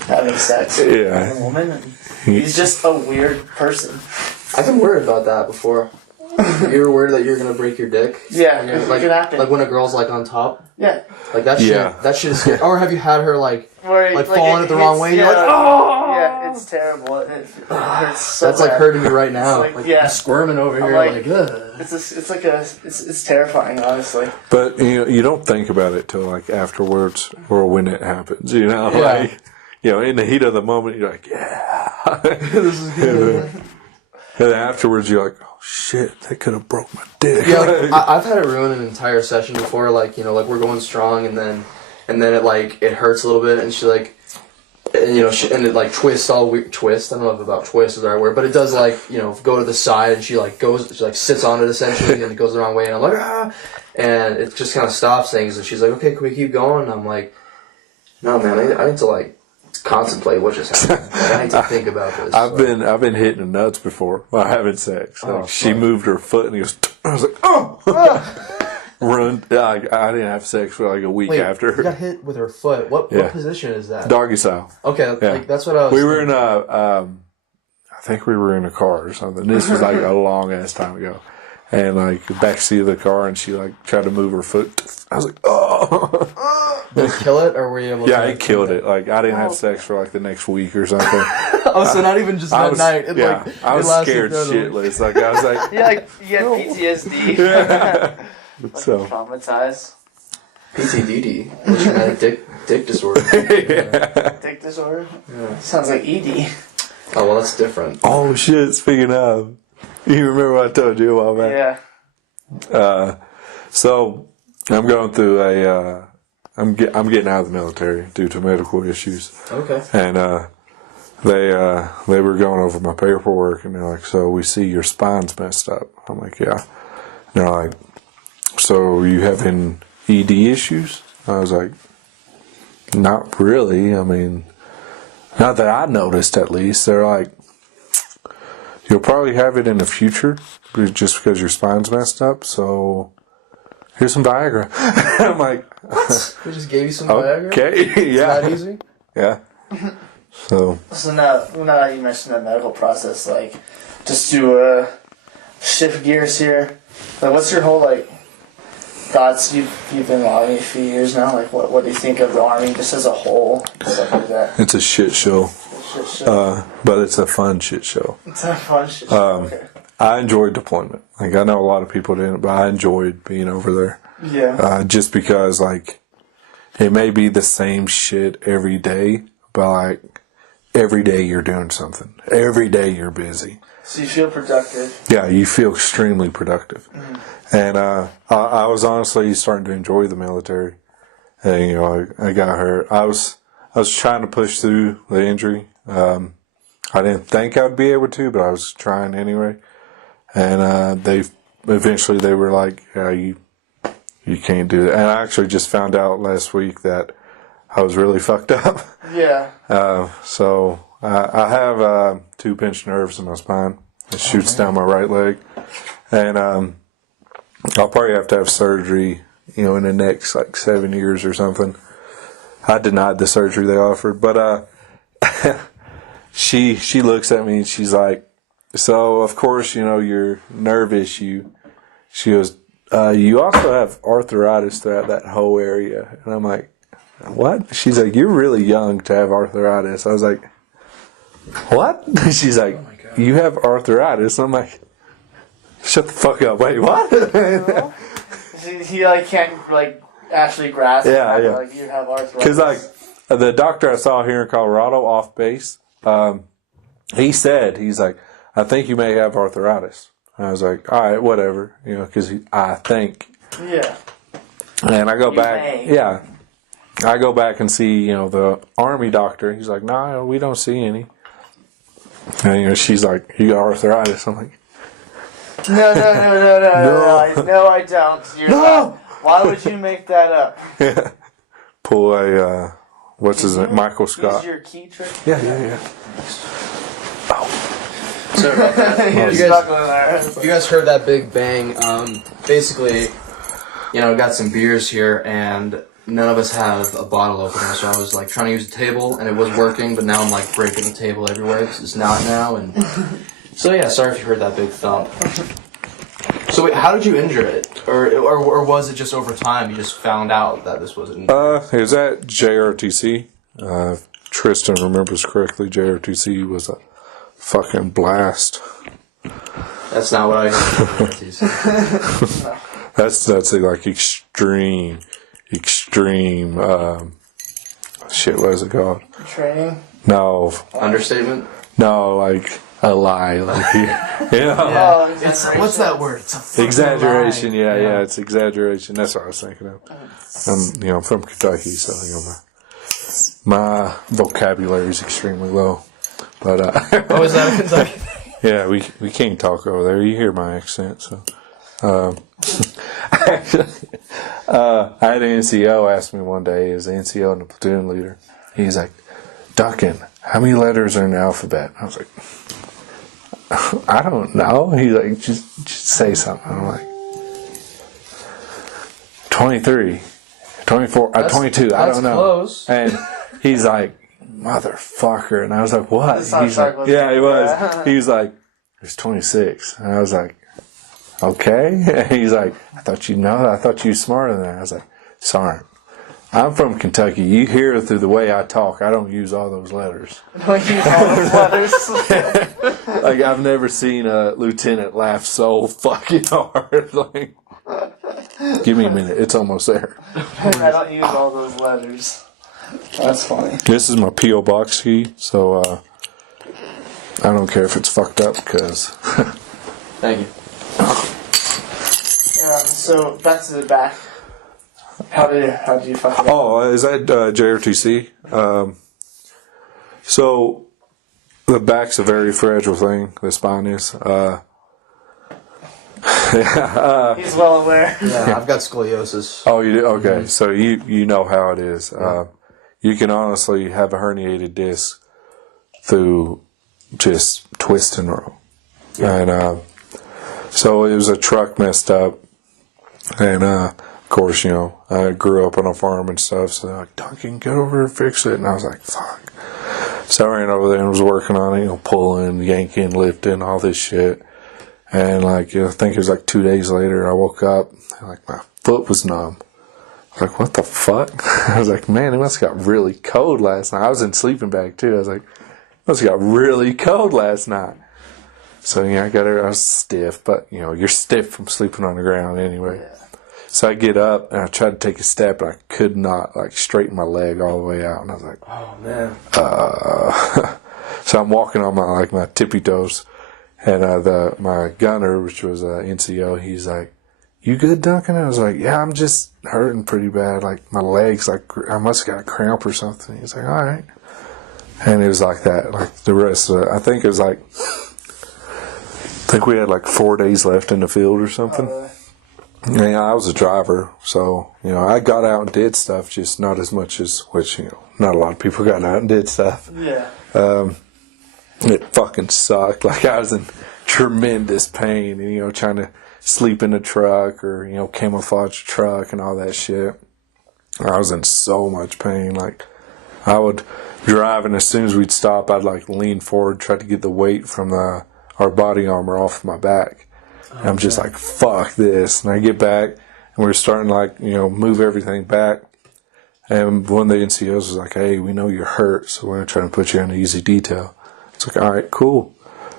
having sex with a woman. And he's just a weird person. I've been worried about that before. You ever worried that you're gonna break your dick? Yeah, it could happen. Like when a girl's like on top. Yeah. Like that shit. Yeah. That shit is scary. Or have you had her like falling it the wrong way? Yeah, you're like, oh. Yeah, it's terrible. It hurts so That's bad. like hurting me right now. Like, I'm squirming over here. Like, ugh. It's terrifying, honestly. But you don't think about it till like afterwards or when it happens. You know, like in the heat of the moment, you're like, yeah, this is good. And afterwards, you're like, oh shit, that could have broke my dick. Yeah, like, I've had it ruin an entire session before. Like like we're going strong, and then it hurts a little bit, and she like, and it like twists all weird. Twist. I don't know if about twist is the right word, but it does like go to the side, and she like sits on it essentially, and it goes the wrong way, and I'm like and it just kind of stops things, and she's like, okay, can we keep going? And I'm like, no, man, I need to like contemplate what just happened. Like, I need to think about this. I've been hitting the nuts before while having sex. Like, she moved her foot and he goes. I was like, oh. Run! I didn't have sex for like a week after. You got hit with her foot. What position is that? Doggy style. Okay, like, that's what I was. We were in I think we were in a car or something. This was like a long ass time ago. And like the backseat of the car, and she like tried to move her foot. I was like, oh. Did it kill it, or were you able to? Yeah, it killed it. Like I didn't have sex for like the next week or something. Oh, so not even just that night. I was scared shitless. Like I was like, you had PTSD. Yeah. So traumatized. PTDD, traumatic dick disorder. Dick disorder. Yeah. Sounds like ED. Oh well, that's different. Oh shit! Speaking of. You remember what I told you a while back? Yeah. So I'm going through I'm getting out of the military due to medical issues. Okay. And they were going over my paperwork, and they're like, "So we see your spine's messed up." I'm like, "Yeah." And they're like, "So are you having ED issues?" I was like, "Not really. I mean, not that I noticed, at least." They're like, "You'll probably have it in the future, just because your spine's messed up, so here's some Viagra." I'm like, what? We just gave you some Viagra? Okay, yeah. Is that easy? Yeah. So now that you mentioned that medical process, like, just to shift gears here, like, what's your whole, like, thoughts? You've been in the Army a few years now, like, what do you think of the Army just as a whole, stuff like that? it's a shit show. But it's a fun shit show. It's a fun shit show. Okay. I enjoyed deployment. Like, I know a lot of people didn't, but I enjoyed being over there. Yeah. Just because, like, it may be the same shit every day, but, like, every day you're doing something. Every day you're busy. So you feel productive. Yeah, you feel extremely productive. And I was honestly starting to enjoy the military. And, you know, I got hurt. I was trying to push through the injury. I didn't think I'd be able to, but I was trying anyway. And they were like, yeah, you can't do that. And I actually just found out last week that I was really fucked up. Yeah. So I have 2 pinched nerves in my spine. It shoots down my right leg. And I'll probably have to have surgery, you know, in the next like 7 years or something. I denied the surgery they offered, but she looks at me and she's like, so of course, you know, your nerve issue. She goes, you also have arthritis throughout that whole area. And I'm like, what? She's like, you're really young to have arthritis. I was like, what? She's like, you have arthritis. I'm like, shut the fuck up. Wait, what? He like can't like actually grasp. Yeah. Like you have arthritis. Because like the doctor I saw here in Colorado off base, he's like, I think you may have arthritis. And I was like, all right, whatever, you know, because I think. Yeah. And I go You back. may. Yeah. I go back and see, you know, the Army doctor. He's like, nah, we don't see any. And, you know, she's like, you got arthritis. I'm like, No, I don't. You're not. Why would you make that up? yeah. Pull a, what's his name? Michael Scott. Use your key trick? Yeah. Sorry about that. You guys heard that big bang. Basically, you know, I got some beers here, and none of us have a bottle opener, so I was like trying to use a table, and it was working, but now I'm like breaking the table everywhere because it's not now, and so yeah, sorry if you heard that big thump. So wait, how did you injure it, or was it just over time you just found out that this was an injury? It was at JRTC. Tristen remembers correctly. JRTC was a fucking blast. That's not what I heard. That's like extreme. Shit, what is it called? Training? No, Understatement? no, like a lie, like you know. Oh, What's that word? It's a fucking Exaggeration, lie. yeah, it's exaggeration. That's what I was thinking of. I'm from Kentucky, so you know my vocabulary is extremely low. But Oh, is that a Kentucky thing? yeah, we can't talk over there. You hear my accent, so. Actually, I had an NCO ask me one day, as the NCO and the platoon leader, he's like, Duncan, how many letters are in the alphabet? I was like, I don't know. He's like, just say something. I'm like, 23, 24, 22, I don't know. Close. And he's like, motherfucker. And I was like, what? It's not He's like, Douglas. yeah, he was. Yeah. He was like, there's 26. And I was like, okay. And he's like, I thought you know that. I thought you were smarter than that. I was like, sorry. I'm from Kentucky. You hear through the way I talk, I don't use all those letters. Don't use all those letters. Like, I've never seen a lieutenant laugh so fucking hard. Like, give me a minute. It's almost there. I don't use all those letters. That's funny. This is my P.O. Box key, so I don't care if it's fucked up, because... Thank you. Yeah, so back to the back. How did you fuck it up? Oh, is that JRTC? So the back's a very fragile thing. The spine is. He's well aware. Yeah, I've got scoliosis. Oh, you do? Okay, so you know how it is. You can honestly have a herniated disc through just twist and roll. And so it was a truck messed up, and of course, you know, I grew up on a farm and stuff, so they're like, Duncan, get over and fix it. And I was like, fuck. So I ran over there and was working on it, you know, pulling, yanking, lifting, all this shit. And like, you know, I think it was like 2 days later, I woke up, and like my foot was numb. I was like, what the fuck? I was like, man, it must have got really cold last night. I was in sleeping bag too. I was like, it must have got really cold last night. So, yeah, I was stiff, but, you know, you're stiff from sleeping on the ground anyway. Yeah. So I get up, and I tried to take a step, and I could not, like, straighten my leg all the way out. And I was like, Oh, man. So I'm walking on my tippy toes, and my gunner, which was NCO, he's like, "You good, Duncan?" I was like, "Yeah, I'm just hurting pretty bad. Like my legs, like I must have got a cramp or something." He's like, "All right," and it was like that. Like the rest of it, I think it was like, I think we had like 4 days left in the field or something. Yeah, I was a driver, so, I got out and did stuff, just not as much as, which, not a lot of people got out and did stuff. Yeah. It fucking sucked. Like, I was in tremendous pain, and, trying to sleep in the truck or, camouflage the truck and all that shit. I was in so much pain. Like, I would drive, and as soon as we'd stop, I'd, like, lean forward, try to get the weight from our body armor off my back. And I'm just like, fuck this. And I get back, and we're starting to, move everything back. And one of the NCOs was like, "Hey, we know you're hurt, so we're going to try to put you on easy detail." It's like, all right, cool.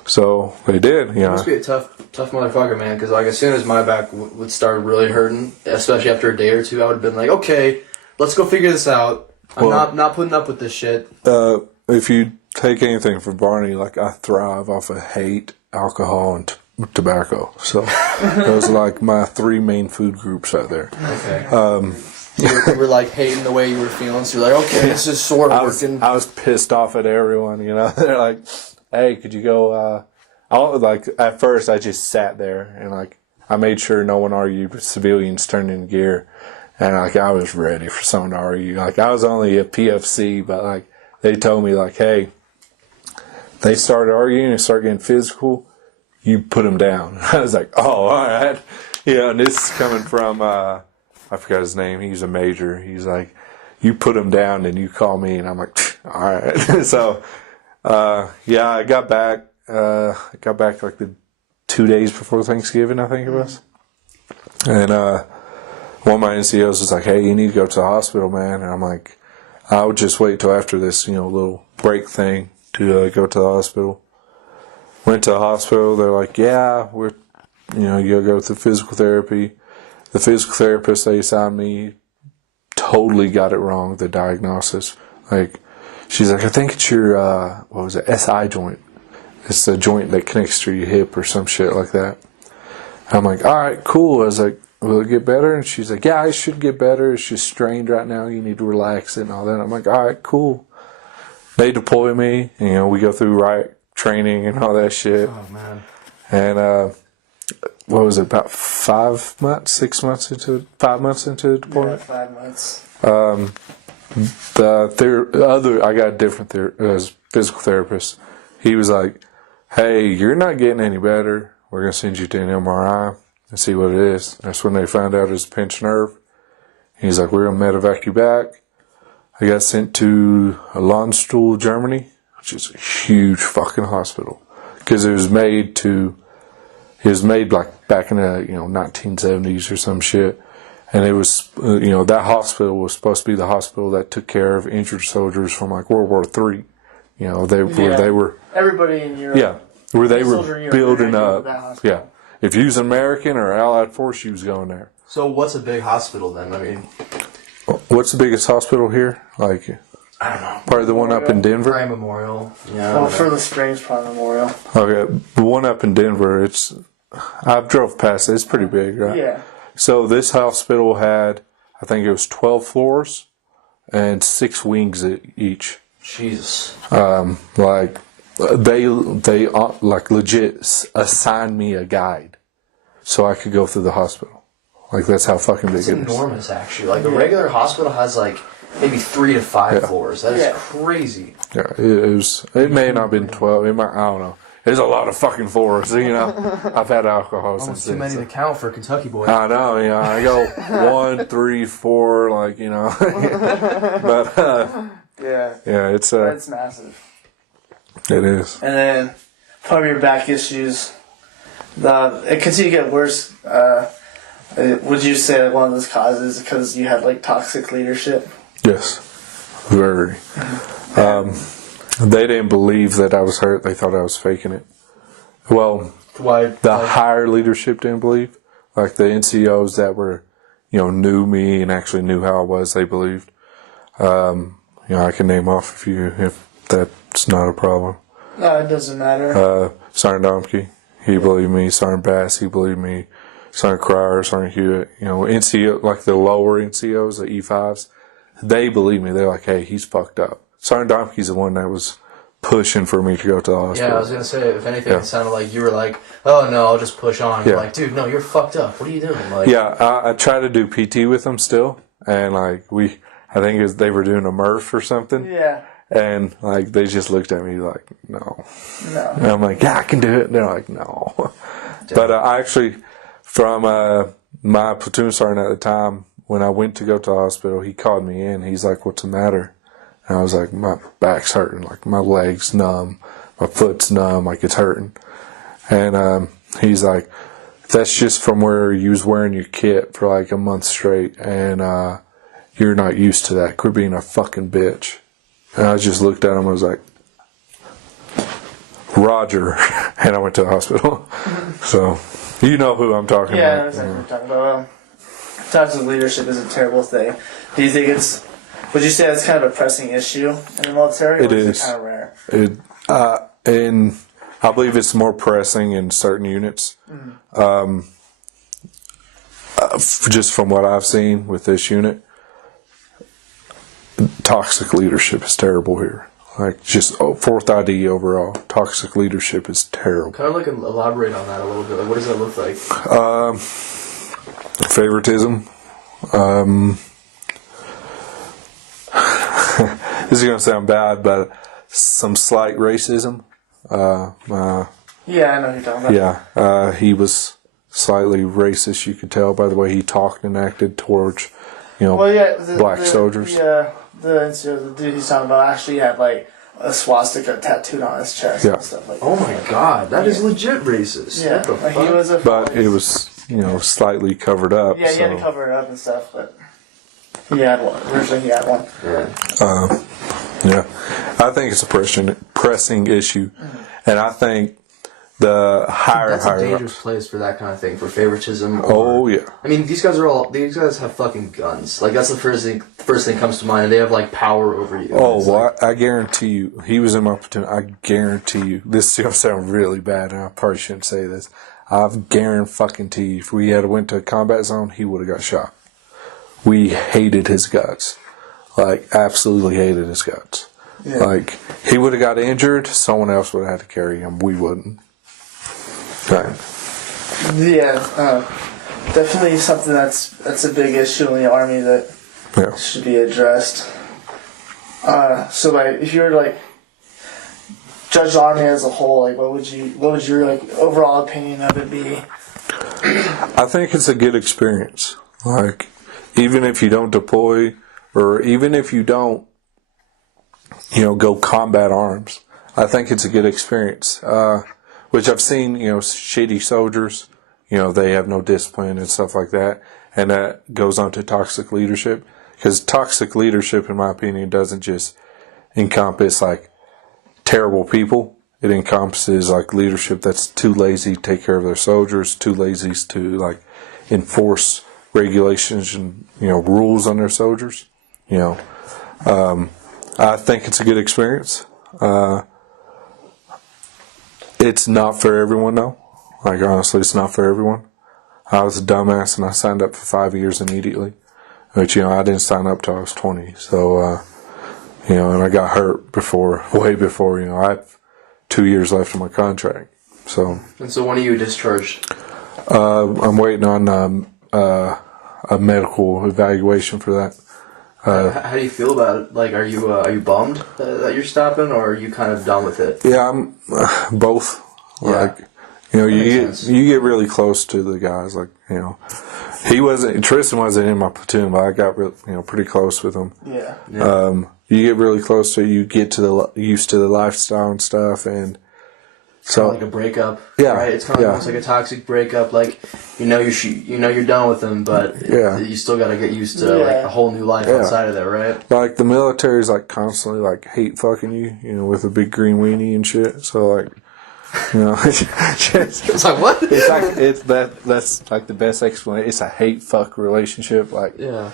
So they did, You must be a tough motherfucker, man, because, as soon as my back would start really hurting, especially after a day or two, I would have been like, okay, let's go figure this out. I'm not putting up with this shit. If you take anything from Barney, I thrive off of hate, alcohol, and tobacco. So those are my 3 main food groups right there. Okay. You were hating the way you were feeling, so you're like, okay, this is sort of working. I was pissed off at everyone, They're like, "Hey, could you go, at first I just sat there and I made sure no one argued with civilians turned in gear. And I was ready for someone to argue. I was only a PFC, but they told me hey, they started arguing and started getting physical, you put them down. I was like, oh, all right. And this is coming from, I forgot his name. He's a major. He's like, you put them down and you call me. And I'm like, all right. So, I got back. I got back the 2 days before Thanksgiving, I think it was. And one of my NCOs was like, "Hey, you need to go to the hospital, man." And I'm like, I would just wait till after this, little break thing to go to the hospital. Went to the hospital. They're like, "Yeah, we're, you'll go through physical therapy." The physical therapist they assigned me totally got it wrong, the diagnosis. She's like, "I think it's your, SI joint. It's the joint that connects to your hip or some shit like that." I'm like, all right, cool. I was like, "Will it get better?" And she's like, "Yeah, it should get better. It's just strained right now. You need to relax it and all that." I'm like, all right, cool. They deploy me. We go through training and all that shit. Oh, man. And, what was it, about 5 months, 6 months 5 months into the deployment? Yeah, 5 months. I got a different physical therapist. He was like, "Hey, you're not getting any better. We're going to send you to an MRI and see what it is." That's when they found out it was a pinched nerve. He's like, "We're going to medevac you back." I got sent to Landstuhl, Germany, which is a huge fucking hospital. Because it was made back in the 1970s or some shit. And it was, that hospital was supposed to be the hospital that took care of injured soldiers from World War III. Where they were. Everybody in Europe. Yeah. Where they were building up. Yeah. If you was an American or Allied force, you was going there. So what's a big hospital then? I mean, what's the biggest hospital here? I don't know. Probably the one up in Denver? Prime Memorial. Yeah. Well, Further Springs Prime Memorial. Okay. The one up in Denver, I've drove past it. It's pretty big, right? Yeah. So this hospital had, I think it was 12 floors and 6 wings each. Jesus. They legit assigned me a guide so I could go through the hospital. That's how fucking big it is. It's enormous, actually. A regular hospital has maybe 3 to 5 floors. That is crazy. Yeah, it may not have been 12. I don't know. There's a lot of fucking floors, I've had alcohol since then. Too many to count for a Kentucky boy. I know, I go 1, 3, 4, But, yeah, it's massive. It is. And then, part of your back issues, it continued to get worse. Would you say one of those causes because you had toxic leadership? Yes, very. They didn't believe that I was hurt. They thought I was faking it. Well, the higher leadership didn't believe. The NCOs that were, knew me and actually knew how I was, they believed. I can name off if that's not a problem. No, it doesn't matter. Sergeant Domke, he believed me. Sergeant Bass, he believed me. Sergeant Cryer, Sergeant Hewitt, NCO, like the lower NCOs, the E5s, they believe me. They're like, hey, he's fucked up. Sergeant Domke's the one that was pushing for me to go to the hospital. Yeah, I was going to say, if anything, it sounded like you were like, oh no, I'll just push on. You're like, dude, no, you're fucked up. What are you doing? Like, yeah, I try to do PT with them still. And I think they were doing a Murph or something. Yeah. And they just looked at me like, no. No. And I'm like, yeah, I can do it. And they're like, no. But I actually, from my platoon sergeant at the time, when I went to go to the hospital, he called me in. He's like, what's the matter? And I was like, my back's hurting. Like, my leg's numb. My foot's numb. Like, it's hurting. And he's like, that's just from where you was wearing your kit for like a month straight. And you're not used to that. Quit being a fucking bitch. And I just looked at him and was like, Roger. And I went to the hospital. So, you know who I'm talking Yeah, I about. know exactly what you're talking about. Toxic leadership is a terrible thing. Do you think would you say that's kind of a pressing issue in the military? It or is. It kind of rare? And I believe it's more pressing in certain units. Just from what I've seen with this unit, toxic leadership is terrible here. Like, just 4th ID overall, toxic leadership is terrible. kind of like elaborate on that a little bit. Like, what does that look like? Favoritism. This is going to sound bad, but some slight racism. Yeah, I know who you're talking about. Yeah, he was slightly racist. You could tell by the way he talked and acted towards, black soldiers. Yeah, the dude he's talking about actually had like a swastika tattooed on his chest and stuff like that. Oh my god, that is legit racist. Yeah, What the like fuck? he was a. But it was, slightly covered up. Yeah, he had to cover it up and stuff, but he had one. Originally, he had one. Yeah, I think it's a pressing issue, and I think the That's a higher dangerous place for that kind of thing, for favoritism. Oh yeah. I mean, these guys have fucking guns. Like, that's the first thing comes to mind, and they have like power over you. Oh, well, I guarantee you, he was in my platoon. I guarantee you, this is gonna sound really bad, and I probably shouldn't say this. I guarantee you, if we had went to a combat zone, he would have got shot. We hated his guts. Like, absolutely hated his guts. Yeah. Like, he would have got injured, someone else would have had to carry him. We wouldn't. Right. Yeah, definitely something that's a big issue in the Army that should be addressed. So, like, if you were to, like, judge the Army as a whole, like, what would your like overall opinion of it be? I think it's a good experience. Like, even if you don't deploy, or even if you don't, go combat arms, I think it's a good experience. Which I've seen, shitty soldiers, they have no discipline and stuff like that. And that goes on to toxic leadership. Because toxic leadership, in my opinion, doesn't just encompass, like, terrible people. It encompasses, like, leadership that's too lazy to take care of their soldiers, too lazy to, like, enforce regulations and, rules on their soldiers. I think it's a good experience. It's not for everyone, though. Like, honestly, it's not for everyone. I was a dumbass, and I signed up for 5 years immediately. But, I didn't sign up till I was 20. So, and I got hurt way before, I have 2 years left of my contract. So. And so when are you discharged? I'm waiting on a medical evaluation for that. How do you feel about it? Like, are you bummed that you're stopping, or are you kind of done with it? Yeah, I'm both. Like, you get really close to the guys. Like, Tristen wasn't in my platoon, but I got pretty close with him. Yeah. You get really close to, you get used to the lifestyle and stuff, and so kind of like a breakup. Yeah. Right. It's kind of almost like a toxic breakup. Like, you're done with them, but you still got to get used to like a whole new life outside of that, right? Like, the military's like constantly like hate fucking you, with a big green weenie and shit. So, like, it's like, what? It's like that's like the best explanation. It's a hate fuck relationship. Like, I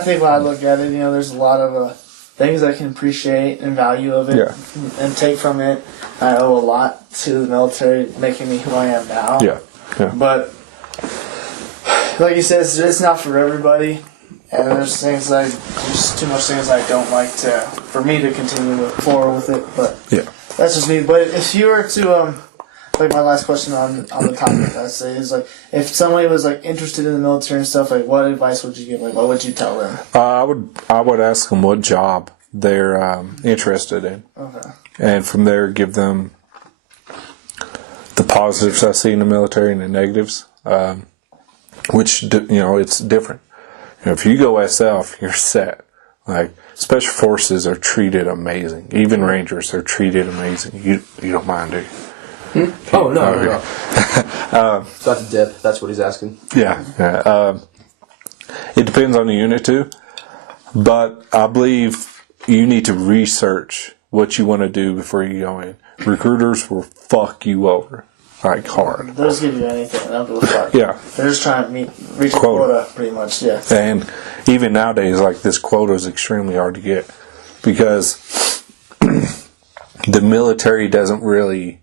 think when I look at it, there's a lot of things I can appreciate and value of it Yeah. and take from it. I owe a lot to the military, making me who I am now. Yeah. Yeah. But like you said, it's not for everybody. And there's too much things I don't like for me to continue forward with it. But Yeah. that's just me. But if you were to, like my last question on the topic, I'd say is like, if somebody was like interested in the military and stuff, like what advice would you give? Like, what would you tell them? I would ask them what job they're interested in, Okay. and from there give them the positives I see in the military and the negatives, which it's different. If you go SF, you're set. Like special forces are treated amazing. Even Rangers are treated amazing. You don't mind, do you? Oh, no. So that's a dip. That's what he's asking. Yeah. It depends on the unit too, but I believe you need to research what you want to do before you go in. Recruiters will fuck you over, like hard. They'll just give you anything. They'll give a fuck. Yeah. They're just trying to reach a quota, pretty much. Yeah. And even nowadays, like this quota is extremely hard to get because the military doesn't really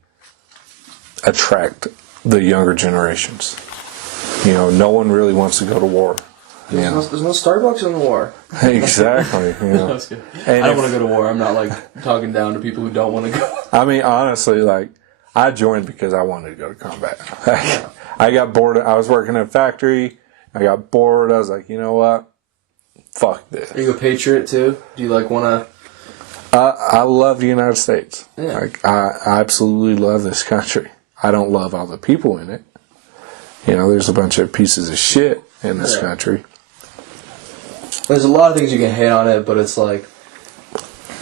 attract the younger generations. No one really wants to go to war. There's no Starbucks in the war. Exactly. That's good. I don't want to go to war. I'm not like talking down to people who don't want to go. I mean, honestly, like I joined because I wanted to go to combat. I got bored. I was working at a factory. I got bored. I was like, you know what? Fuck this. Are you a patriot too? Do you like want to? I love the United States. Yeah. Like I absolutely love this country. I don't love all the people in it. There's a bunch of pieces of shit in this country. There's a lot of things you can hate on it, but it's like,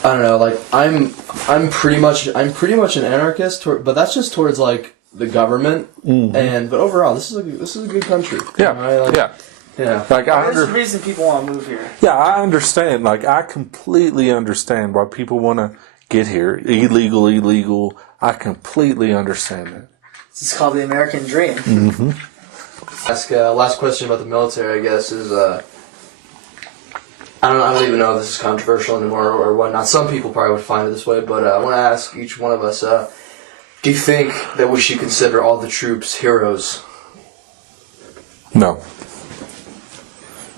I don't know. Like I'm pretty much an anarchist, but that's just towards like the government. Mm-hmm. But overall, this is a good country. Yeah, yeah. Like There's a reason people want to move here. Yeah, I understand. Like I completely understand why people want to get here. Illegal. I completely understand that. It's called the American dream. Mm-hmm. Last question about the military, I guess, is I don't even know if this is controversial anymore or whatnot. Some people probably would find it this way, but I want to ask each one of us: do you think that we should consider all the troops heroes? No.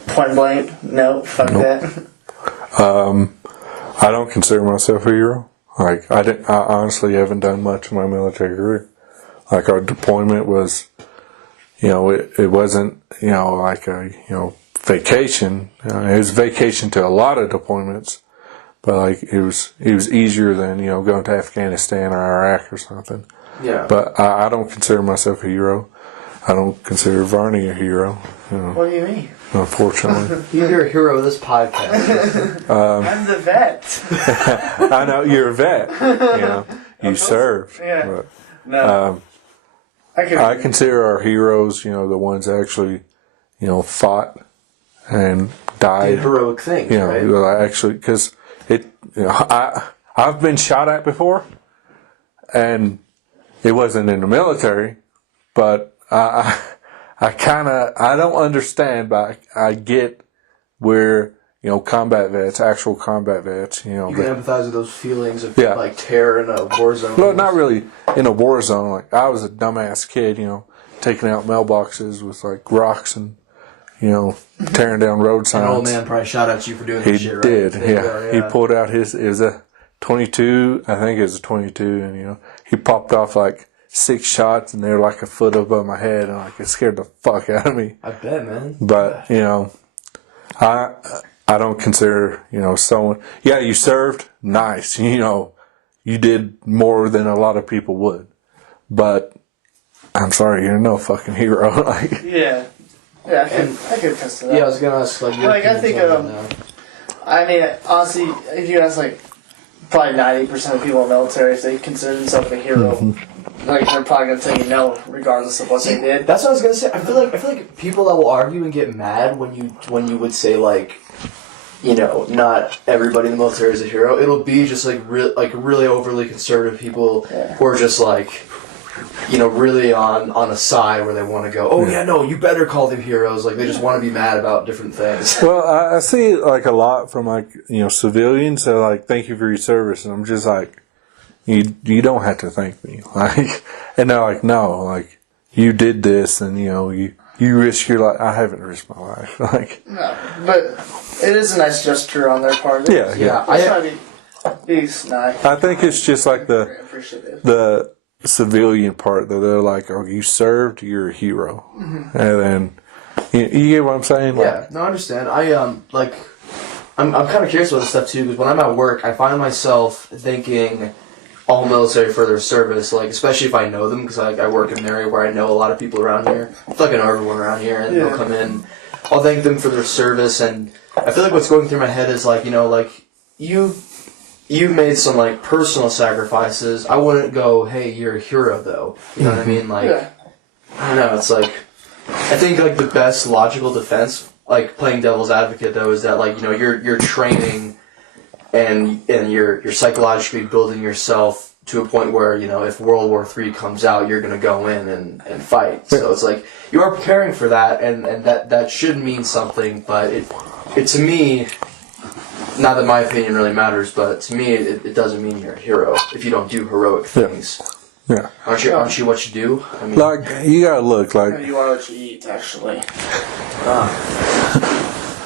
Point blank, no, fuck that. I don't consider myself a hero. Like I honestly haven't done much in my military career. Like our deployment was, it wasn't, like a, vacation. It was vacation to a lot of deployments, but like it was easier than going to Afghanistan or Iraq or something. Yeah. But I don't consider myself a hero. I don't consider Varney a hero. What do you mean? Unfortunately. You're a hero of this podcast. I'm the vet. I know you're a vet. You served. Yeah. But, No. I consider our heroes, the ones that actually, fought and died. Did heroic things, right? Actually, because I've been shot at before, and it wasn't in the military, but I don't understand, but I get where actual combat vets, You can empathize with those feelings of Yeah. like terror in a war zone. Well, not really in a war zone. Like I was a dumbass kid, taking out mailboxes with like rocks and tearing down road signs. An old man probably shot at you for doing He this shit, right? did, Yeah. He pulled out it was a 22, I think it was a 22, and he popped off like 6 shots, and they were like a foot above my head, and like it scared the fuck out of me. I bet, man. But I don't consider someone. Yeah, you served, nice. You did more than a lot of people would, but I'm sorry, you're no fucking hero. Like Yeah, I could attest to that. Yeah, I was gonna ask like your I think opinions on that now. I mean, honestly, if you ask like probably 90% of people in the military, if they consider themselves a hero, like they're probably gonna tell you no, regardless of what they did. That's what I was gonna say. I feel like people that will argue and get mad when you would say like, not everybody in the military is a hero. It'll be just like really overly conservative people who are just like, really on a side where they want to go, oh yeah, no, you better call them heroes. Like they just want to be mad about different things. Well, I see like a lot from like civilians. They're like, "Thank you for your service," and I'm just like, "You don't have to thank me." Like, and they're like, "No, like you did this, and you risked your life." I haven't risked my life. Like, no, but it is a nice gesture on their part. Yeah. I try to be nice. I think it's just like the civilian part that they're like, "Oh, you served, you're a hero," and then you get what I'm saying? Like, Yeah, no, I understand. I'm kind of curious about this stuff too, because when I'm at work, I find myself thinking all military for their service, like especially if I know them, because I work in an area where I know a lot of people around here. I feel like I know everyone around here, and they'll come in. I'll thank them for their service, and I feel like what's going through my head is like, you've made some like personal sacrifices. I wouldn't go, hey, you're a hero though. You know what I mean? Like, I don't know. It's like, I think like the best logical defense, like playing devil's advocate though, is that like you're training, and you're psychologically building yourself to a point where if World War III comes out, you're gonna go in and fight. So it's like you are preparing for that, and that should mean something. But it to me. Not that my opinion really matters, but to me, it doesn't mean you're a hero if you don't do heroic things. Yeah. Aren't you what you do? I mean, like you gotta look like. You are what you eat, actually.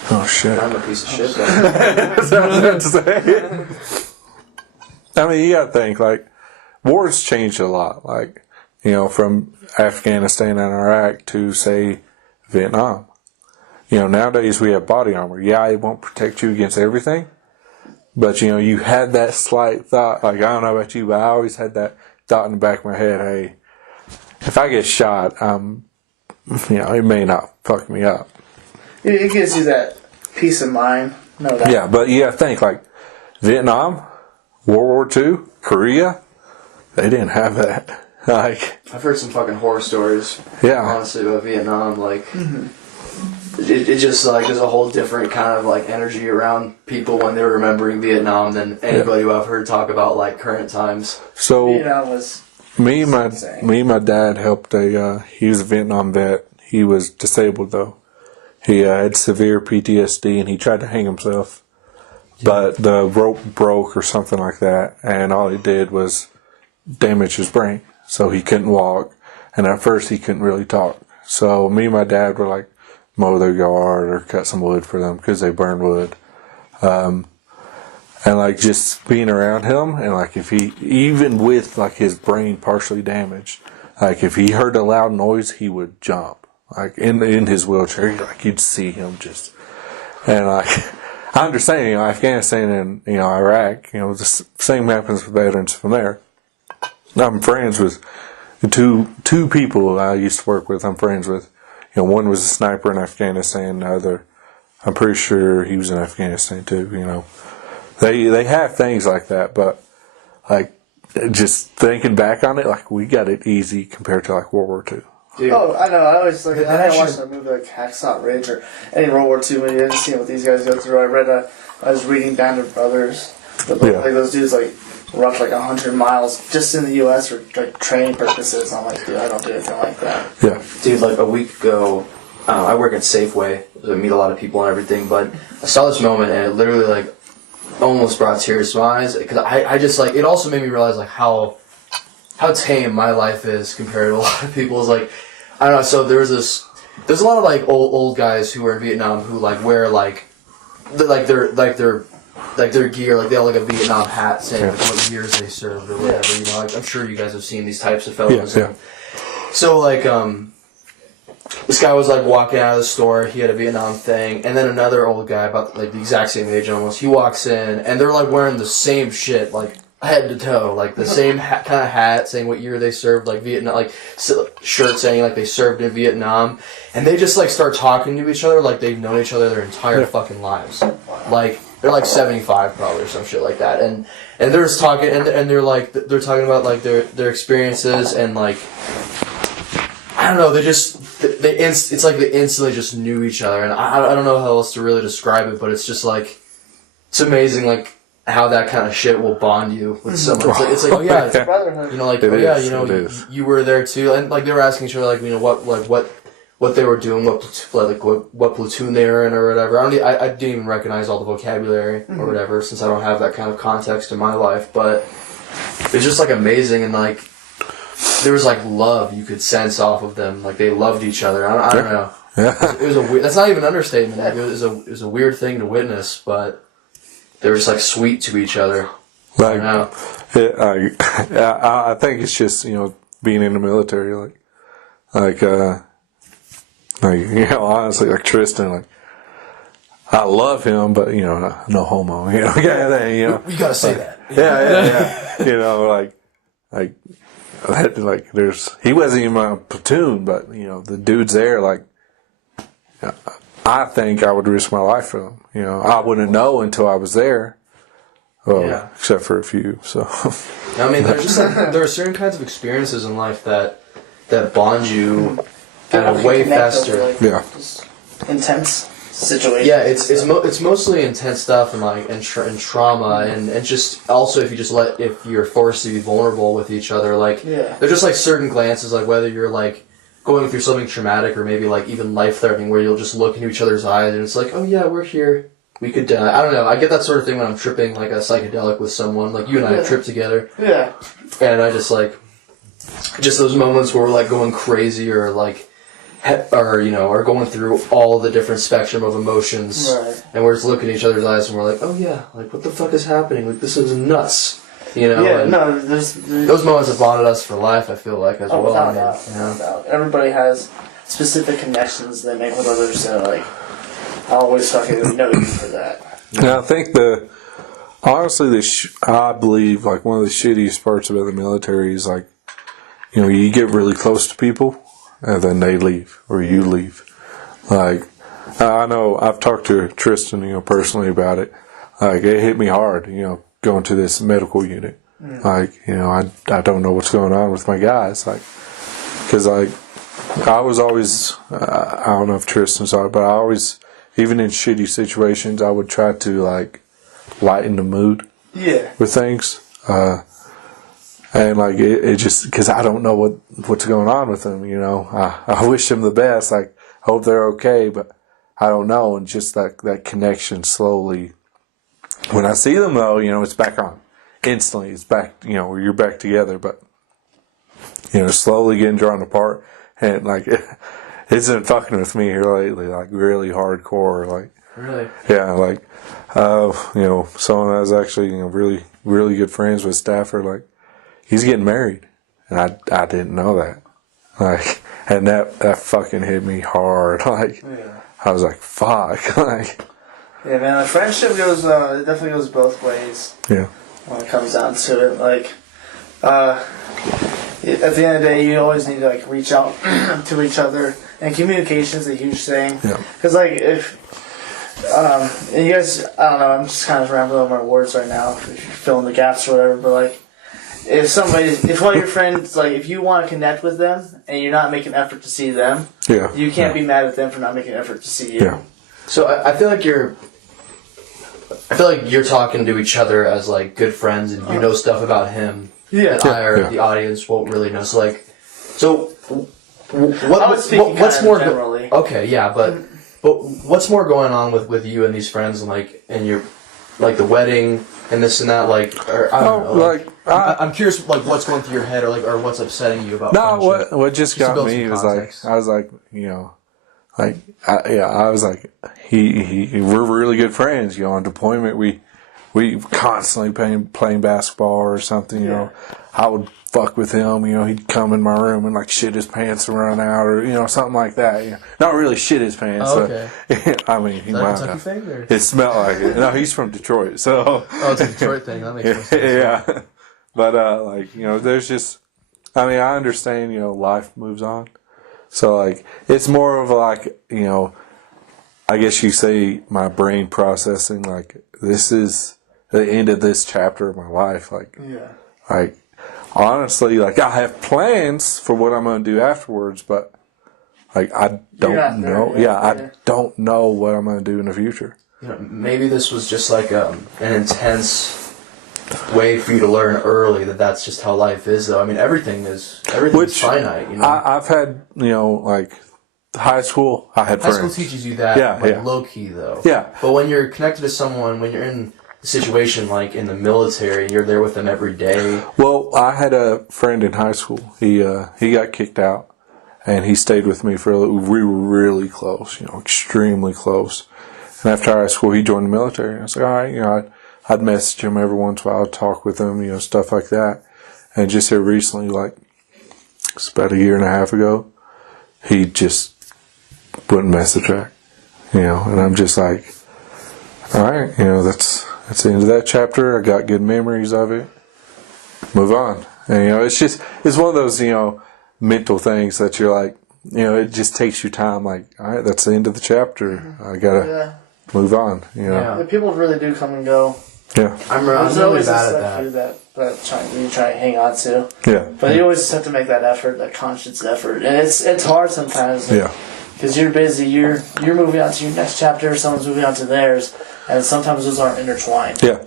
Oh shit! I'm a piece of shit. That's what I was about to say. I mean, you gotta think like wars changed a lot. Like from Afghanistan and Iraq to say Vietnam. Nowadays we have body armor. Yeah, it won't protect you against everything. But, you had that slight thought. Like, I don't know about you, but I always had that thought in the back of my head, hey, if I get shot, it may not fuck me up. It gives you that peace of mind. No doubt. Yeah, but you gotta think, like, Vietnam, World War II, Korea, they didn't have that. Like, I've heard some fucking horror stories. Yeah. Honestly, about Vietnam, like... It just like there's a whole different kind of like energy around people when they're remembering Vietnam than anybody who I've heard talk about like current times. So Vietnam was me and my dad helped he was a Vietnam vet. He was disabled though. He had severe PTSD and he tried to hang himself, but the rope broke or something like that, and all it did was damage his brain. So he couldn't walk, and at first he couldn't really talk. So me and my dad were like, mow their yard or cut some wood for them because they burn wood. And like just being around him, and like if he, even with like his brain partially damaged, like if he heard a loud noise, he would jump. Like in his wheelchair, like you'd see him just, and like I understand, Afghanistan and Iraq, the same happens with veterans from there. I'm friends with two people I used to work with. I'm friends with. One was a sniper in Afghanistan. The other, I'm pretty sure he was in Afghanistan too. They have things like that, but like just thinking back on it, like we got it easy compared to like World War II. Dude. Oh, I know. I always like. I watched a movie like Hacksaw Ridge or any World War II movie. I didn't see what these guys go through. I was reading Band of Brothers. Like those dudes like roughed like 100 miles just in the U.S. for like training purposes. I'm like, dude, I don't do anything like that. Yeah, dude. Like a week ago, I work at Safeway. So I meet a lot of people and everything. But I saw this moment and it literally like almost brought tears to my eyes because I just like it also made me realize like how tame my life is compared to a lot of people's. Like I don't know. So there's a lot of like old guys who are in Vietnam who like wear like their gear, like they have like a Vietnam hat saying like, what years they served or whatever. Like I'm sure you guys have seen these types of fellows. Yeah. So like this guy was like walking out of the store. He had a Vietnam thing, and then another old guy about like the exact same age almost. He walks in, and they're like wearing the same shit, like head to toe, like the same kind of hat saying what year they served, like Vietnam, like shirt saying like they served in Vietnam, and they just like start talking to each other like they've known each other their entire fucking lives, like. They're like 75 probably or some shit like that, and they're just talking and they're like they're talking about like their experiences and like I don't know it's like they instantly just knew each other, and I don't know how else to really describe it, but it's just like it's amazing like how that kind of shit will bond you with someone. It's like, oh yeah, it's brotherhood. you know, like, It oh yeah, is, you know, it is. you were there too, and like they were asking each other, like, you know, what they were doing, what platoon they were in or whatever. I didn't even recognize all the vocabulary or whatever since I don't have that kind of context in my life. But it's just like amazing, and like there was like love you could sense off of them. Like they loved each other. I don't know. Yeah. It was a weird. That's not even an understatement. It was a weird thing to witness, but they were just like sweet to each other. Like, I I think it's just, you know, being in the military, like you know, honestly, like Tristen, like, I love him, but, you know, no homo, you know, you know. You gotta say that. Yeah. You know, he wasn't even my platoon, but, you know, the dudes there, like, I think I would risk my life for them. You know, I wouldn't know until I was there. Well, Yeah. except for a few, so. I mean, there's just like, there are certain kinds of experiences in life that bond you at a way faster. Like, Yeah. just intense situations. Yeah, it's mostly intense stuff and like and trauma and just also if you're forced to be vulnerable with each other, like there's just like certain glances, like whether you're like going through something traumatic or maybe like even life threatening, where you'll just look into each other's eyes and it's like, oh yeah, we're here. We could die. I don't know. I get that sort of thing when I'm tripping like a psychedelic with someone. Like you and I have tripped together. Yeah. And I just like, just those moments where we're like going crazy or like, or you know, are going through all the different spectrum of emotions. Right. And we're just looking in each other's eyes and we're like, oh yeah, like what the fuck is happening? Like this is nuts. You know? Yeah, And no, there's those moments have bonded us for life, I feel like, as well. without I mean, doubt, you know? without doubt. Everybody has specific connections they make with others that like, I always fucking know you for that. And I think honestly, I believe like one of the shittiest parts about the military is like, you know, you get really close to people and then they leave or you leave. Like, I know I've talked to Tristen, you know, personally about it. Like, it hit me hard, you know, going to this medical unit. Like, you know, I don't know what's going on with my guys. Like, cause like, I was always, I don't know if Tristan saw it, but I always, even in shitty situations, I would try to like lighten the mood with things. And like it just because I don't know what's going on with them, you know. I wish them the best. Like, hope they're okay, but I don't know. And just that connection slowly. When I see them though, you know, it's back on instantly. It's back, you know, you're back together. But you know, slowly getting drawn apart, and like it's been fucking with me here lately, like really hardcore, like. Really? Yeah, like, you know, someone I was actually, you know, really, really good friends with, Stafford, like, he's getting married. And I didn't know that. Like, and that fucking hit me hard. Like, I was like, fuck. Like, yeah, man, the friendship goes, it definitely goes both ways. Yeah. When it comes down to it. Like, at the end of the day, you always need to, like, reach out to each other. And communication is a huge thing. Yeah. Because, like, if... and you guys, I don't know, I'm just kind of rambling over my words right now, if you're filling the gaps or whatever, but like, if one of your friends, like, if you want to connect with them, and you're not making an effort to see them, you can't be mad at them for not making an effort to see you. Yeah. So I feel like you're talking to each other as, like, good friends, and you know stuff about him that I or the audience won't really know. So, like, what's more generally. Okay, yeah, but what's more going on with you and these friends and like and your like the wedding and this and that, like, or I don't know, like I'm curious, like, what's going through your head or what's upsetting you about friendship. What just got me was like, I was like, you know, like I was like, we're really good friends, you know. On deployment we constantly playing basketball or something, you know. I would fuck with him, you know. He'd come in my room and like shit his pants and run out, or, you know, something like that. You know, not really shit his pants. Oh, okay. I mean, he might have. Thing, or? It smelled like it. No, he's from Detroit, so. Oh, it's a Detroit thing. That makes sense. Yeah, but like, you know, there's just. I mean, I understand, you know, life moves on, so like it's more of like, you know, I guess you say my brain processing, like, this is the end of this chapter of my life, like. Like, honestly, like, I have plans for what I'm going to do afterwards, but, like, I don't know. I don't know what I'm going to do in the future. maybe this was just like an intense way for you to learn early that's just how life is, though. I mean, everything's finite. I've had, like high school. I had friends. High school teaches you that, low key though. Yeah. But when you're connected to someone, when you're in a situation like in the military, and you're there with them every day. Well, I had a friend in high school. He got kicked out, and he stayed with me we were really close, extremely close. And after high school, he joined the military. And I was like, all right, I'd message him every once in a while, talk with him, stuff like that. And just here recently, like, it's about a year and a half ago, he just wouldn't message back, and I'm just like, all right, that's the end of that chapter. I got good memories of it. Move on. And, it's one of those, mental things that you're like, it just takes you time. Like, all right, that's the end of the chapter. I gotta move on. Yeah, people really do come and go. Yeah, I'm really bad at that you try to hang on to. Yeah, but you always have to make that effort, that conscious effort, and it's hard sometimes. Yeah, because you're busy. You're moving on to your next chapter. Someone's moving on to theirs, and sometimes those aren't intertwined. Yeah.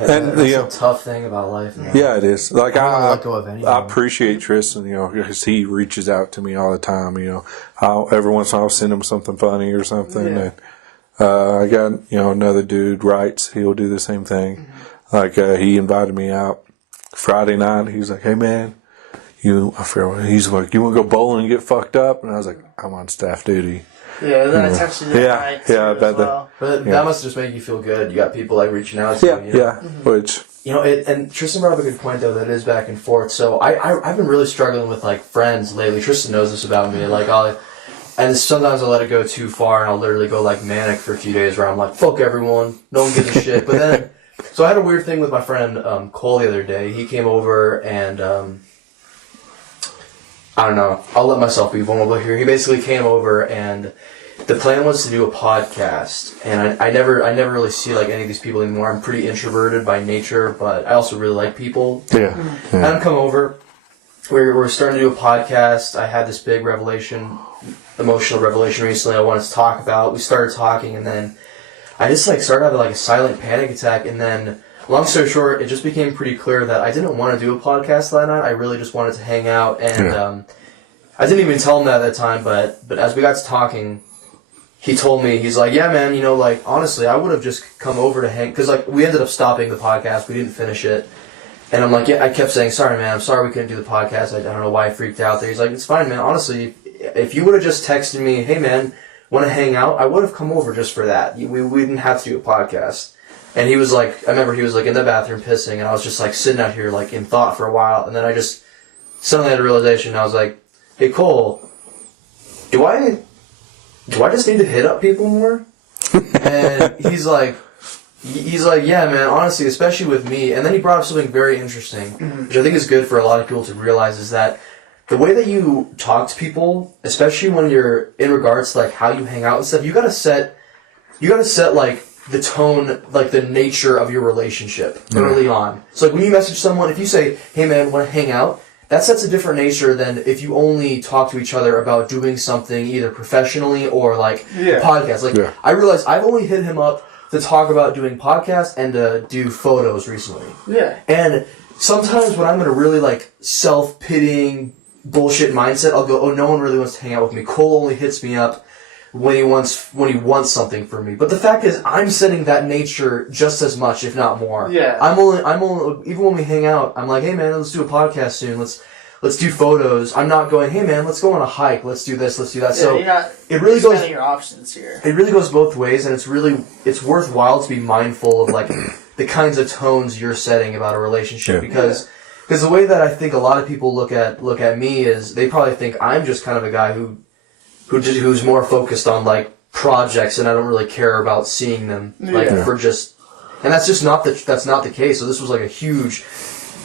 And that's a tough thing about life. Man. Yeah, it is. Like I let go of anything. I appreciate Tristen, because he reaches out to me all the time. Every once in a while I'll send him something funny or something. Yeah. And, I got another dude writes. He'll do the same thing. Mm-hmm. Like he invited me out Friday night. He was like, "Hey man, he's like, you want to go bowling and get fucked up?" And I was like, "I'm on staff duty." Yeah, then I texted you that night too as well. But that must just make you feel good. You got people like reaching out to you. Yeah, which and Tristen brought up a good point though. That is back and forth. So I've been really struggling with like friends lately. Tristen knows this about me. Like and sometimes I'll let it go too far, and I'll literally go like manic for a few days where I'm like, fuck everyone, no one gives a shit. But then, so I had a weird thing with my friend Cole the other day. He came over and I don't know. I'll let myself be vulnerable here. He basically came over and the plan was to do a podcast, and I never really see like any of these people anymore. I'm pretty introverted by nature, but I also really like people. Yeah. And I'd come over. We're starting to do a podcast. I had this big emotional revelation recently I wanted to talk about. We started talking, and then I just like started having like a silent panic attack, and then long story short, it just became pretty clear that I didn't want to do a podcast that night. I really just wanted to hang out, and I didn't even tell him that at that time, but as we got to talking, he told me, he's like, yeah, man, like, honestly, I would have just come over to hang, because, like, we ended up stopping the podcast. We didn't finish it. And I'm like, I kept saying, sorry, man, I'm sorry we couldn't do the podcast. I don't know why I freaked out there. He's like, it's fine, man. Honestly, if you would have just texted me, hey, man, want to hang out? I would have come over just for that. We didn't have to do a podcast. And he was like, I remember he was, like, in the bathroom pissing, and I was just, like, sitting out here, like, in thought for a while. And then I just suddenly had a realization, and I was like, hey, Cole, do I just need to hit up people more? And he's like, yeah, man, honestly, especially with me. And then he brought up something very interesting, which I think is good for a lot of people to realize, is that the way that you talk to people, especially when you're in regards to like how you hang out and stuff, you gotta set like the tone, like the nature of your relationship early on. So like when you message someone, if you say, hey man, wanna hang out? That sets a different nature than if you only talk to each other about doing something either professionally or like podcasts. Like I realized I've only hit him up to talk about doing podcasts and to do photos recently. Yeah. And sometimes when I'm in a really like self-pitying bullshit mindset, I'll go, oh, no one really wants to hang out with me. Cole only hits me up when he wants something from me. But the fact is, I'm setting that nature just as much, if not more. Yeah. I'm only even when we hang out, I'm like, hey man, let's do a podcast soon. Let's do photos. I'm not going, hey man, let's go on a hike. Let's do this. Let's do that. Yeah, so it really goes. Your options here. It really goes both ways, and it's worthwhile to be mindful of like the kinds of tones you're setting about a relationship because the way that I think a lot of people look at me is they probably think I'm just kind of a guy who's more focused on like projects, and I don't really care about seeing them for just, and that's not the case. So this was like a huge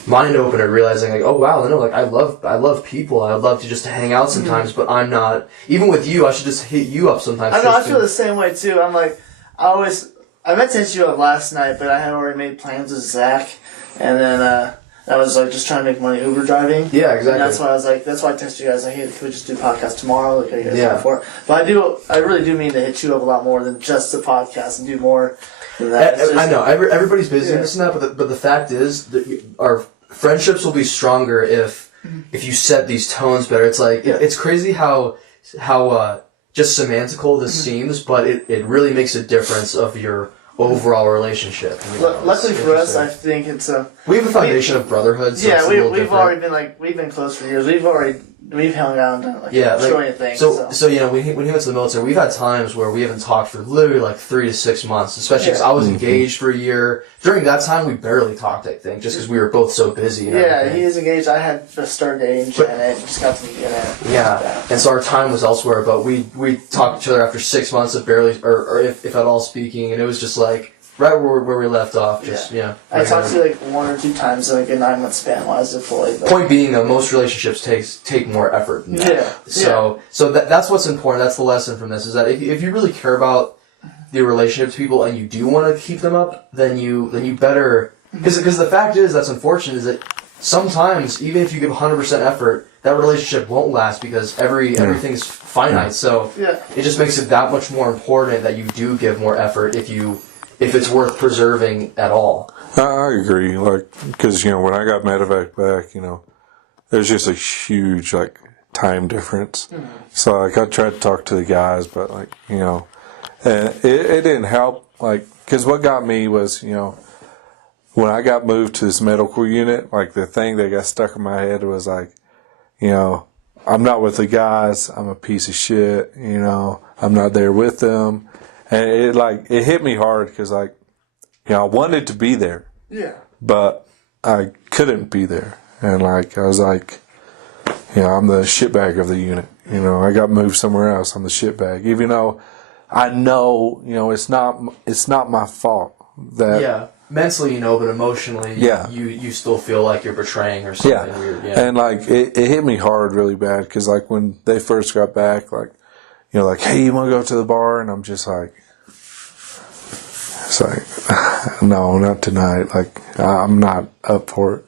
mind opener, realizing like, oh wow, like I love people. I would love to just hang out sometimes, but I'm not. Even with you, I should just hit you up sometimes. I know. I feel the same way too. I'm like, I meant to hit you up last night, but I had already made plans with Zach, and then I was like just trying to make money Uber driving. Yeah, exactly. And that's why I texted you guys like, hey, can we just do podcast tomorrow? Like, you guys Yeah. before. But I really do mean to hit you up a lot more than just the podcast and do more than that. I know everybody's busy and this and that, but the fact is that our friendships will be stronger if you set these tones better. It's like it's crazy how just semantical this seems, but it really makes a difference of your overall relationship. You know, luckily for us, I think it's we have a foundation of brotherhood. So yeah, it's a little we've different. already we've been close for years. We've hung out and done a trillion things. So you know, when he went to the military, we've had times where we haven't talked for literally like 3 to 6 months, especially because I was engaged for a year. During that time, we barely talked, I think, just because we were both so busy. And he is engaged. I had just started dating Janet, just got to meet Janet. Yeah, and so our time was elsewhere, but we talked to each other after 6 months of barely, or if at all speaking, and it was just like, right where we left off, just, I talked to you like 1 or 2 times in like a 9-month span while I was deployed. But. Point being, though, most relationships take more effort than that. Yeah. So that's what's important. That's the lesson from this, is that if you really care about the relationships people and you do want to keep them up, then you better, because the fact is, that's unfortunate, is that sometimes, even if you give 100% effort, that relationship won't last because everything's finite. So it just makes it that much more important that you do give more effort if it's worth preserving at all. I agree, because when I got medevac back, there's just a huge time difference. So I tried to talk to the guys, but and it didn't help. Because what got me was when I got moved to this medical unit, the thing that got stuck in my head was I'm not with the guys. I'm a piece of shit. I'm not there with them. And it hit me hard because I wanted to be there. Yeah. But I couldn't be there. And I was I'm the shitbag of the unit. I got moved somewhere else. I'm the shitbag. Even though I know, it's not my fault that mentally but emotionally you still feel like you're betraying or something weird. Yeah. And it hit me hard really bad because when they first got back, hey, you want to go to the bar? And I'm just it's no, not tonight. I'm not up for it.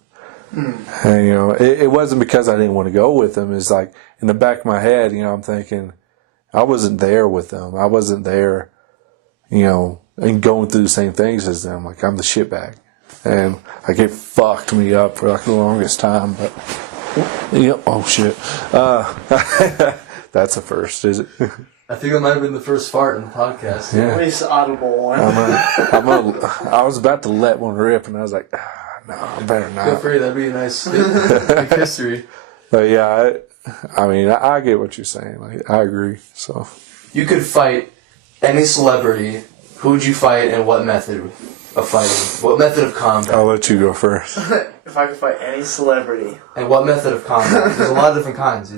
And, it wasn't because I didn't want to go with them. It's in the back of my head, I'm thinking I wasn't there with them. I wasn't there, and going through the same things as them. I'm the shitbag. And it fucked me up for the longest time. But, oh shit. That's a first, is it? I think that might have been the first fart in the podcast. Yeah. At least audible one. I was about to let one rip, and I was like, no, I better not. Feel free, that'd be a nice history. But yeah, I get what you're saying. I agree. So you could fight any celebrity. Who would you fight, and what method of fighting? What method of combat? I'll let you go first. If I could fight any celebrity. And what method of combat? There's a lot of different kinds,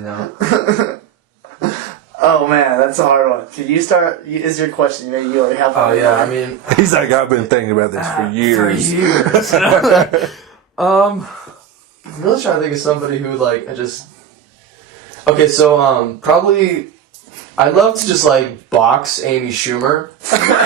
Oh man, that's a hard one. Can you start? Is your question? You already have one. Oh yeah, he's I've been thinking about this for years. I'm really trying to think of somebody who Okay, so probably I'd love to just box Amy Schumer,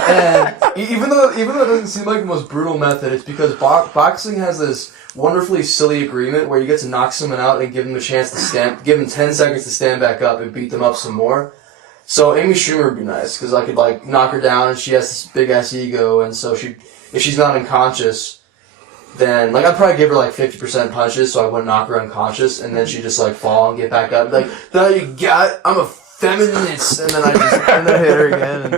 and even though it doesn't seem like the most brutal method, it's because boxing has this wonderfully silly agreement where you get to knock someone out and give them a chance to give them 10 seconds to stand back up and beat them up some more. So Amy Schumer would be nice because I could knock her down and she has this big ass ego, and so if she's not unconscious, then I'd probably give her 50% punches so I wouldn't knock her unconscious, and then she'd just fall and get back up. Now you got it. I'm a feminist, and then I hit her again,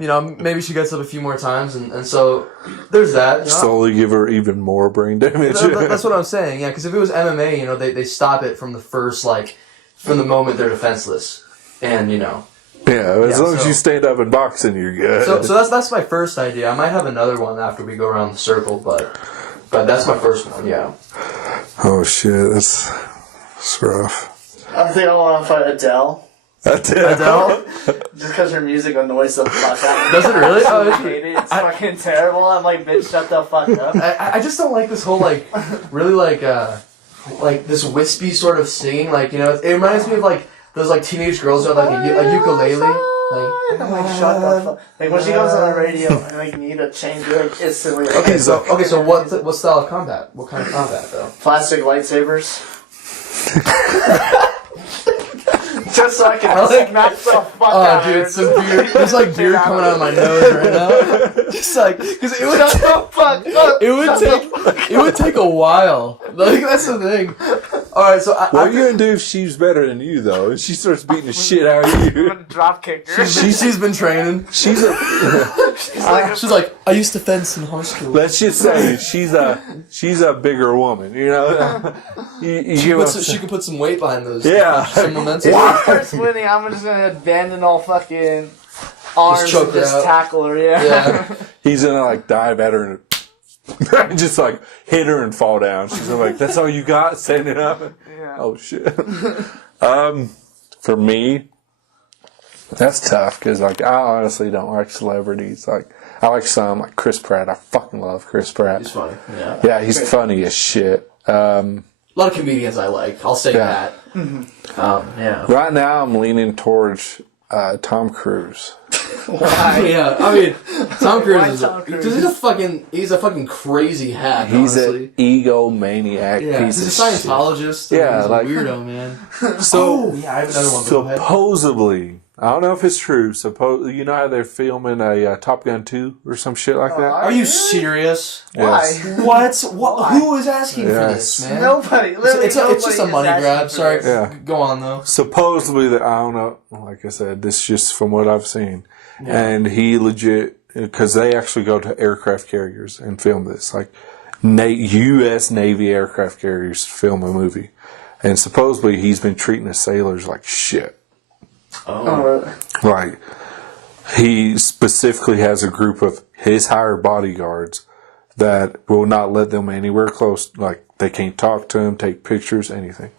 and maybe she gets up a few more times, and so there's that. Slowly give her even more brain damage. That's what I'm saying. Yeah, because if it was MMA, they stop it from the first from the moment they're defenseless, and as long as you stand up in boxing, you're good. So that's my first idea. I might have another one after we go around the circle, but that's my first one. Yeah. Oh shit, that's rough. I think I want to fight Adele. Adele? Just because her music annoys the fuck out of me. Does it really? I hate it. It's fucking terrible. I'm bitch, shut the fuck up. I just don't like this whole, really, this wispy sort of singing. It reminds me of, those, teenage girls who have, a ukulele. I'm like, shut the fuck. Like when she goes on the radio, I like need to change her like, instantly. Like, Okay, so what style of combat? What kind of combat though? Plastic lightsabers. Just so I can knock the fuck out. Oh, dude, some beer. There's like beer coming out of my nose right now. Just like, because it would it would take a while. Like that's the thing. All right, so what are you gonna do if she's better than you though? If she starts beating the shit out of I'm you, gonna drop kick her. she's been training. she's She's like, I used to fence in high school. let's just say she's a bigger woman. You know, She could put some weight behind those. Yeah. Some momentum. If she starts winning, I'm just gonna abandon all fucking arms choke and her just out. tackle her. Yeah. he's gonna like dive at her and just like hit her and fall down. She's gonna like, that's all you got, standing up. Yeah. Oh shit. For me, that's tough because like I honestly don't like celebrities. Like I like some like Chris Pratt. I fucking love Chris Pratt. He's funny. Yeah. Yeah, he's funny as shit. A lot of comedians I like. I'll say Yeah. that. Yeah. Right now, I'm leaning towards Tom Cruise. Why? Yeah. I mean, Tom Cruise Why is Tom Cruise? because he's a fucking crazy hack. He's honestly. an egomaniac Yeah, piece he's a of shit. Scientologist. Yeah, he's a like- weirdo, man. So Yeah, I have another one. Go ahead. supposedly, I don't know if it's true. You know how they're filming a Top Gun 2 or some shit like that. Are you serious? Why? Yes. What? Who is asking for Yes. this, man? Nobody. Literally It's just a nobody money is asking grab. for Sorry. this. Yeah. Go on though. Supposedly, that I don't know. Like I said, this is just from what I've seen, and he legit because they actually go to aircraft carriers and film this, like U.S. Navy aircraft carriers film a movie, and supposedly he's been treating the sailors like shit. Oh, really? Like, he specifically has a group of his hired bodyguards that will not let them anywhere close. Like, they can't talk to him, take pictures, anything.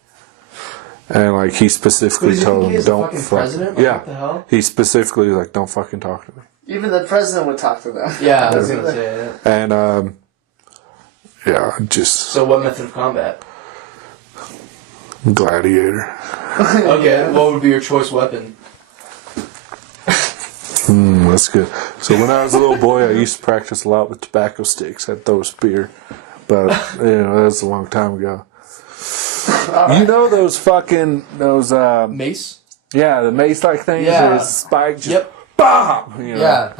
And, like, he specifically told them, don't fucking fuck. president? Like, Yeah. what the hell? He specifically, like, don't fucking talk to me. Even the president would talk to them. Yeah, I was gonna say that. And, yeah, just So, what method of combat? gladiator. Okay, what would be your choice weapon? That's good. So when I was a little boy, I used to practice a lot with tobacco sticks. I'd throw a spear. But, that was a long time ago. You know those Mace? yeah, the mace-like things? Yeah. There's a spike, just Yep. BOM! You know? Yeah,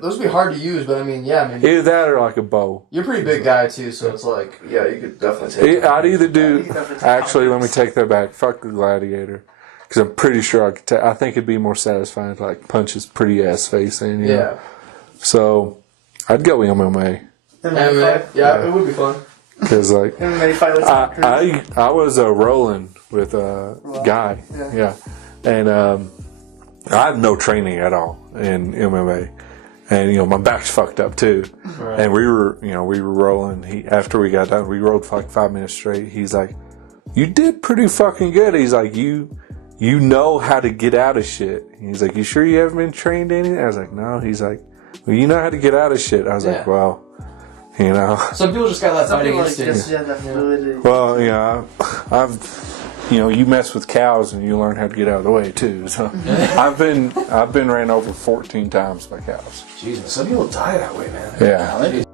those would be hard to use, but I mean, yeah, I mean, Either that or like a bow. you're a pretty big guy too, so it's like, yeah, you could definitely take it. I'd either do... you can definitely take Actually, let me offense. take that back. Fuck the gladiator. Because I'm pretty sure I think it'd be more satisfying to like punch his pretty ass face in. You know? Yeah. So, I'd go MMA. MMA, yeah, it would be fun. Because like... MMA fight with Tom Cruise. I was rolling with a guy, yeah, and I had no training at all in MMA, and my back's fucked up too, Right. and we were rolling. After we got done, we rolled for like 5 minutes straight. He's like, "You did pretty fucking good." He's like, "You know how to get out of shit." He's like, "You sure you haven't been trained anything?" I was like, "No." He's like, "Well, you know how to get out of shit." I was like, Yeah. "Well." Some people just got that Some fighting people like instinct. just have that fluidity. Well, you mess with cows and you learn how to get out of the way too. So I've been ran over 14 times by cows. Jesus, some people die that way, man. Yeah.